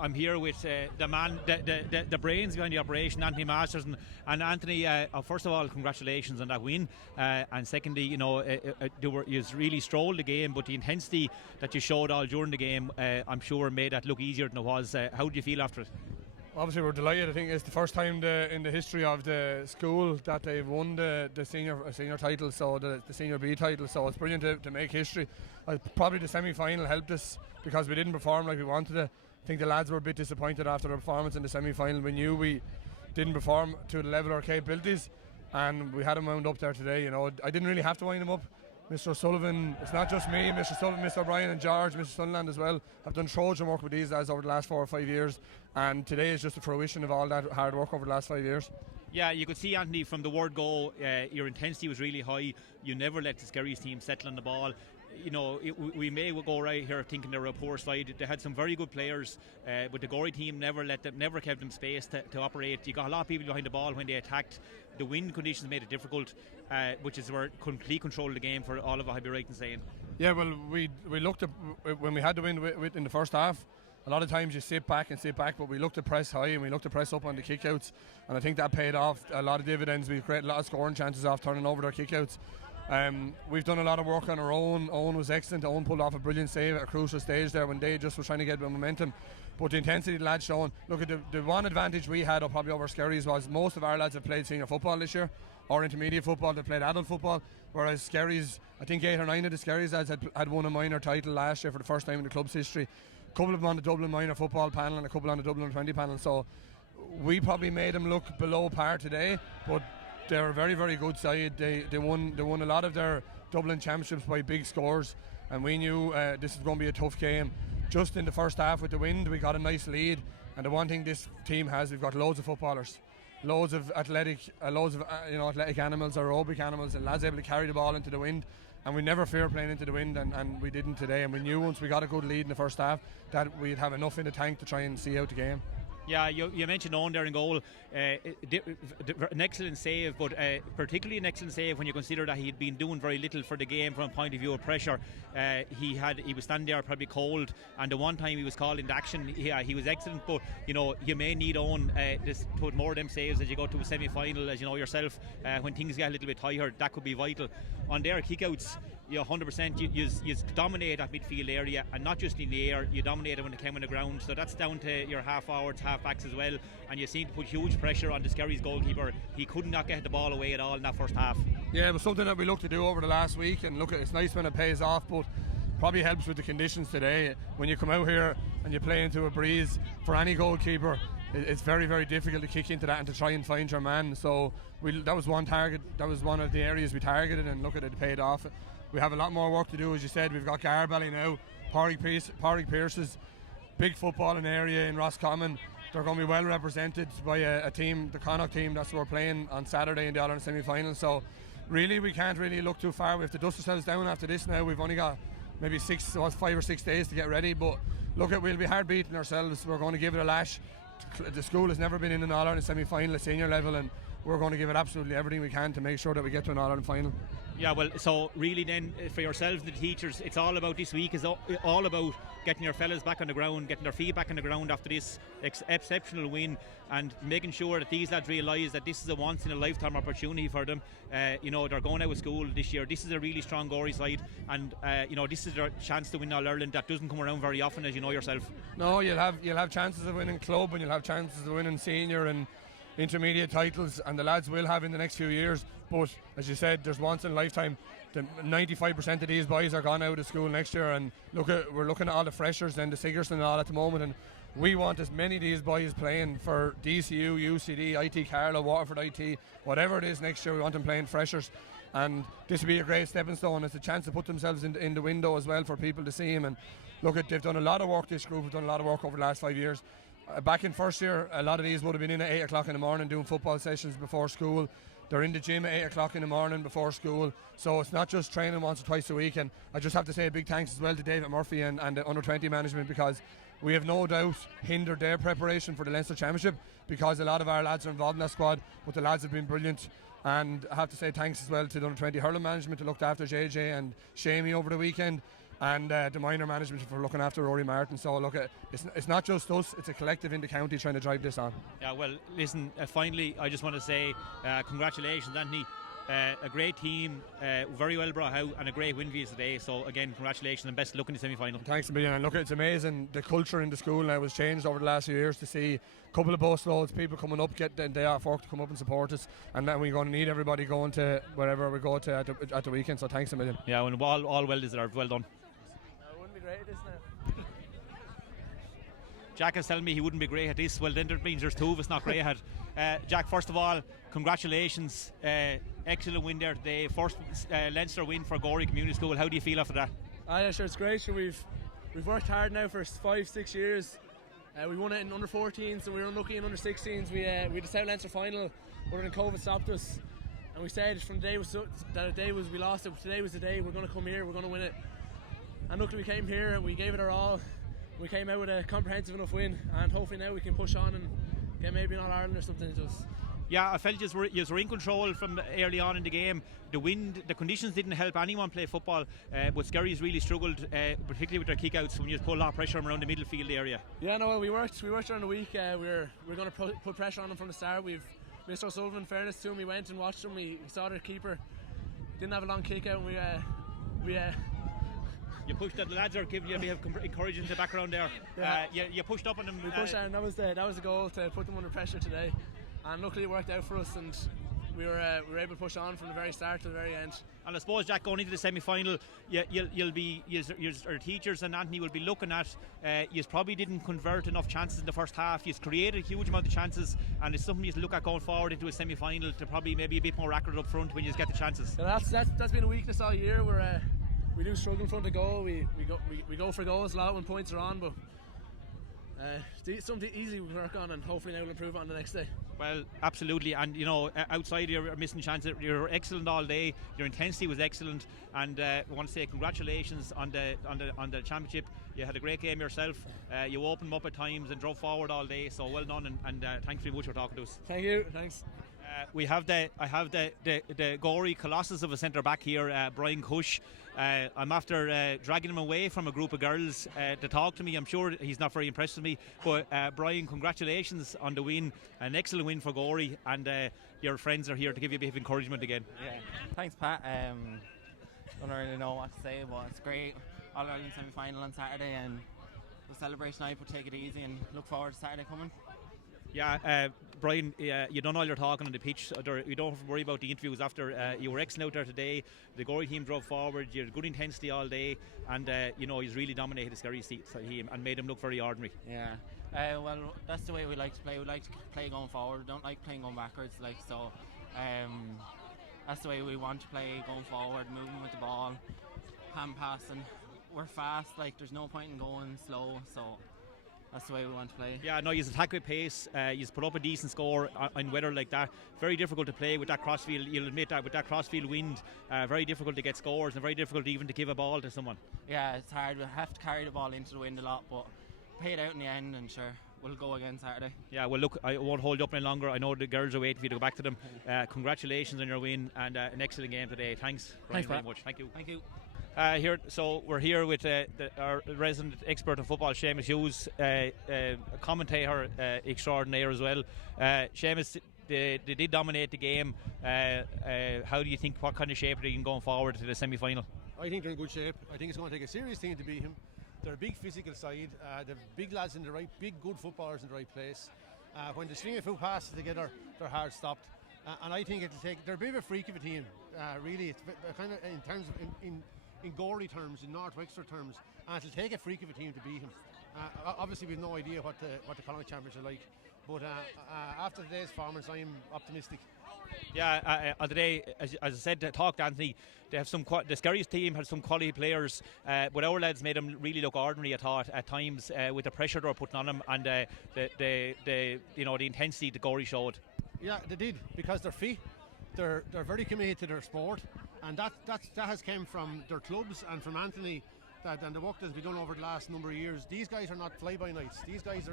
I'm here with the man, the brains behind the operation, Anthony Masters, and Anthony. First of all, congratulations on that win, and secondly, you know, you really strolled the game, but the intensity that you showed all during the game, I'm sure made that look easier than it was. How did you feel after it? Obviously, we're delighted. I think it's the first time in the history of the school that they've won the senior title, so the senior B title. So it's brilliant to make history. Probably the semi-final helped us because we didn't perform like we wanted to. I think the lads were a bit disappointed after their performance in the semi-final. We knew we didn't perform to the level of our capabilities, and we had them wound up there today. I didn't really have to wind them up. Mr. O'Sullivan, it's not just me, Mr. Sullivan, Mr. O'Brien and George, Mr. Sunderland as well, have done Trojan work with these lads over the last 4 or 5 years, and today is just a fruition of all that hard work over the last 5 years. Yeah, you could see, Anthony, from the word go, your intensity was really high. You never let the Skerries team settle on the ball. We may go right here thinking they were a poor side. They had some very good players, but the Gorey team never kept them space to operate. You got a lot of people behind the ball when they attacked. The wind conditions made it difficult, which is where complete control of the game for all of it, I'd be right in saying. Yeah, well, we looked at when we had the wind in the first half. A lot of times you sit back, but we looked to press high and we looked to press up on the kickouts, and I think that paid off a lot of dividends. We created a lot of scoring chances off turning over their kickouts. We've done a lot of work on our own. Owen was excellent. Owen pulled off a brilliant save at a crucial stage there when they just were trying to get the momentum. But the intensity the lads showing, look at the one advantage we had probably over Skerries was most of our lads have played senior football this year, or intermediate football. They played adult football, whereas Skerries, I think 8 or 9 of the Skerries lads had won a minor title last year for the first time in the club's history. A couple of them on the Dublin minor football panel and a couple on the Dublin 20 panel. So we probably made them look below par today, but they're a very, very good side. They won a lot of their Dublin championships by big scores, and we knew this was going to be a tough game. Just in the first half with the wind, we got a nice lead, and the one thing this team has, we've got loads of footballers, loads of athletic animals, aerobic animals, and lads able to carry the ball into the wind. And we never fear playing into the wind, and we didn't today. And we knew once we got a good lead in the first half that we'd have enough in the tank to try and see out the game. Yeah, you mentioned Owen there in goal. An excellent save, but particularly an excellent save when you consider that he'd been doing very little for the game from a point of view of pressure. He was standing there probably cold, and the one time he was called into action, he was excellent. But you may need Owen to put more of them saves as you go to a semi-final, as you know yourself. When things get a little bit higher, that could be vital. On their kickouts, 100%. You dominate that midfield area, and not just in the air. You dominate it when it came on the ground. So that's down to your half forwards, half backs as well. And you seem to put huge pressure on the Skerries goalkeeper. He could not get the ball away at all in that first half. Yeah, it was something that we looked to do over the last week, and look, it's nice when it pays off, but probably helps with the conditions today. When you come out here and you play into a breeze, for any goalkeeper, it's very, very difficult to kick into that and to try and find your man. So that was one target. That was one of the areas we targeted, and look at it paid off. We have a lot more work to do, as you said. We've got Garbally now, Pádraig Pearce's big footballing area in Roscommon. They're going to be well represented by a team, the Connacht team, that's what we're playing on Saturday in the All-Ireland semi-final. So really, we can't really look too far. We have to dust ourselves down after this now. We've only got maybe 5 or 6 days to get ready, but we'll be hard beating ourselves. We're going to give it a lash. The school has never been in an All-Ireland semi-final at senior level, and we're going to give it absolutely everything we can to make sure that we get to an All-Ireland final. Yeah, well, so really then for yourselves, the teachers, it's all about this week, is all about getting your fellas back on the ground, getting their feet back on the ground after this exceptional win, and making sure that these lads realise that this is a once in a lifetime opportunity for them. They're going out of school this year. This is a really strong Gorey side, and this is their chance to win All Ireland. That doesn't come around very often, as you know yourself. No, you'll have chances of winning club, and you'll have chances of winning senior and intermediate titles, and the lads will have in the next few years. But as you said, there's once in a lifetime. 95% of these boys are gone out of school next year, and we're looking at all the freshers and the Sigerson and all at the moment, and we want as many of these boys playing for DCU, UCD, IT Carlow, Waterford IT, whatever it is next year. We want them playing freshers, and this will be a great stepping stone. It's a chance to put themselves in the window as well for people to see them. And they've done a lot of work. This group have done a lot of work over the last 5 years. Back in first year, a lot of these would have been in at 8 o'clock in the morning doing football sessions before school. They're in the gym at 8 o'clock in the morning before school. So it's not just training once or twice a week. And I just have to say a big thanks as well to David Murphy and the under-20 management, because we have no doubt hindered their preparation for the Leinster Championship, because a lot of our lads are involved in that squad, but the lads have been brilliant. And I have to say thanks as well to the under-20 hurling management who looked after JJ and Shamey over the weekend, and the minor management for looking after Rory Martin. So look, it's not just us, it's a collective in the county trying to drive this on. Yeah, well, listen, finally I just want to say congratulations, Anthony. a great team, very well brought out, and a great win for you today. So again, congratulations and best of luck in the semi-final. Thanks a million. And look, it's amazing. The culture in the school now has changed over the last few years to see a couple of bus loads, people coming up, get the day off work to come up and support us. And then we're going to need everybody going to wherever we go to at the weekend. So thanks a million. Yeah, and all well deserved. Well done. It wouldn't be great at this now. Jack is telling me he wouldn't be great at this. Well, then that means there's two of us not great at it. Jack, first of all, congratulations. Excellent win there today. First Leinster win for Gorey Community School. How do you feel after that? Yeah, sure, it's great. Sure, we've worked hard now for 5-6 years. We won it in under 14s, so we were unlucky in under 16s. We the South Leinster Final, but then COVID stopped us, and we said from the day we lost it. Today was the day. We're going to come here. We're going to win it. And luckily we came here and we gave it our all. We came out with a comprehensive enough win, and hopefully now we can push on and get maybe an All-Ireland or something. Yeah, I felt you were in control from early on in the game. The wind, the conditions didn't help anyone play football, but Skerries really struggled, particularly with their kick-outs when you put a lot of pressure on around the middle field area. Yeah, no, we worked during the week. We're going to put pressure on them from the start. Mr. O'Sullivan, in fairness to him, we went and watched him. We saw their keeper didn't have a long kick-out, and we you pushed that. The lads are giving you a bit of encouragement in the background there. Yeah. You pushed up on them. We pushed and that was the goal, to put them under pressure today. And luckily it worked out for us, and we were able to push on from the very start to the very end. And I suppose, Jack, going into the semi-final, your teachers and Anthony will be looking at. You probably didn't convert enough chances in the first half. You've created a huge amount of chances, and it's something you look at going forward into a semi-final to probably maybe a bit more accurate up front when you get the chances. Yeah, that's been a weakness all year. We do struggle in front of goal. We go for goals a lot when points are on, but something easy we can work on, and hopefully now we'll improve on the next day. Well, absolutely, and outside you're missing chances. You're excellent all day. Your intensity was excellent, and I want to say congratulations on the championship. You had a great game yourself. You opened up at times and drove forward all day. So well done, and thanks very much for talking to us. Thank you. Thanks. I have the Gorey Colossus of a centre back here, Brian Cush. I'm after dragging him away from a group of girls to talk to me. I'm sure he's not very impressed with me, but Brian, congratulations on the win, an excellent win for Gorey, and your friends are here to give you a bit of encouragement again. Yeah, thanks Pat. Don't really know what to say, but it's great. All-Ireland semi-final on Saturday, and the celebration night, but take it easy and look forward to Saturday coming. Yeah, Brian, you done all your talking on the pitch. You don't have to worry about the interviews after. You were excellent out there today. The Gorey team drove forward. You had good intensity all day, and he's really dominated the Skerries team and made them look very ordinary. Yeah, well, that's the way we like to play. We like to play going forward. We don't like playing going backwards. That's the way we want to play, going forward, moving with the ball, hand passing. We're fast. There's no point in going slow. So. That's the way we want to play. Yeah, no, you attack with pace. You put up a decent score in weather like that. Very difficult to play with that crossfield. You'll admit that with that crossfield wind, very difficult to get scores and very difficult even to give a ball to someone. Yeah, it's hard. We have to carry the ball into the wind a lot, but pay it out in the end, and sure, we'll go again Saturday. Yeah, well, look, I won't hold you up any longer. I know the girls are waiting for you to go back to them. Congratulations on your win and an excellent game today. Thanks very much. Thank you. Thank you. We're here with our resident expert in football, Seamus Hughes, a commentator extraordinaire as well. Seamus, they did dominate the game. How do you think, what kind of shape are they in going forward to the semi-final? I think they're in good shape. I think it's going to take a serious team to beat him. They're a big physical side. They've big lads in the right, big good footballers in the right place. When they swing a few passes together, they're hard stopped. And I think they're a bit of a freak of a team. Really, it's kind of in terms of in Gorey terms, in North Wexford terms, and it'll take a freak of a team to beat him. Obviously, we've no idea what the Connacht champions are like, but after today's performance, I'm optimistic. Yeah, today, as I said, to talk to Anthony, they have the Skerries team had some quality players, but our lads made them really look ordinary. I thought at times with the pressure they were putting on them and the intensity the Gorey showed. Yeah, they did, because they're fit. They're very committed to their sport. And that has come from their clubs and from Anthony, and the work that's been done over the last number of years. These guys are not fly-by-nights. These guys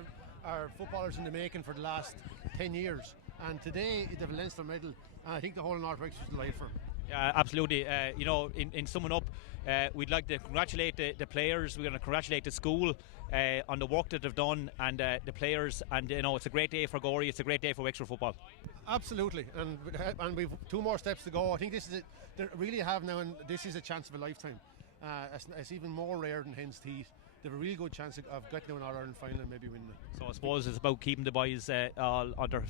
are footballers in the making for the last 10 years. And today they have a Leinster medal, and I think the whole of North Wexford is delighted for them. Absolutely. In summing up, we'd like to congratulate the players. We're going to congratulate the school on the work that they've done, and the players. And it's a great day for Gorey. It's a great day for Wexford football. Absolutely, and we've 2 more steps to go. I think this is they really have now, and this is a chance of a lifetime. It's even more rare than Hens Heat. They have a really good chance of getting to an All-Ireland final and maybe winning it. So I suppose it's about keeping the boys all on their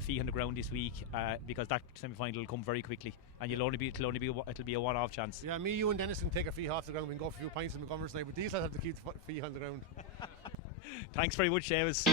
feet on the ground this week, because that semi-final will come very quickly, and it'll be a one-off chance. Yeah, me, you, and Dennis can take our feet off the ground. We can go for a few pints in McGovern's night, but these will have to keep the feet on the ground. Thanks very much, Seamus.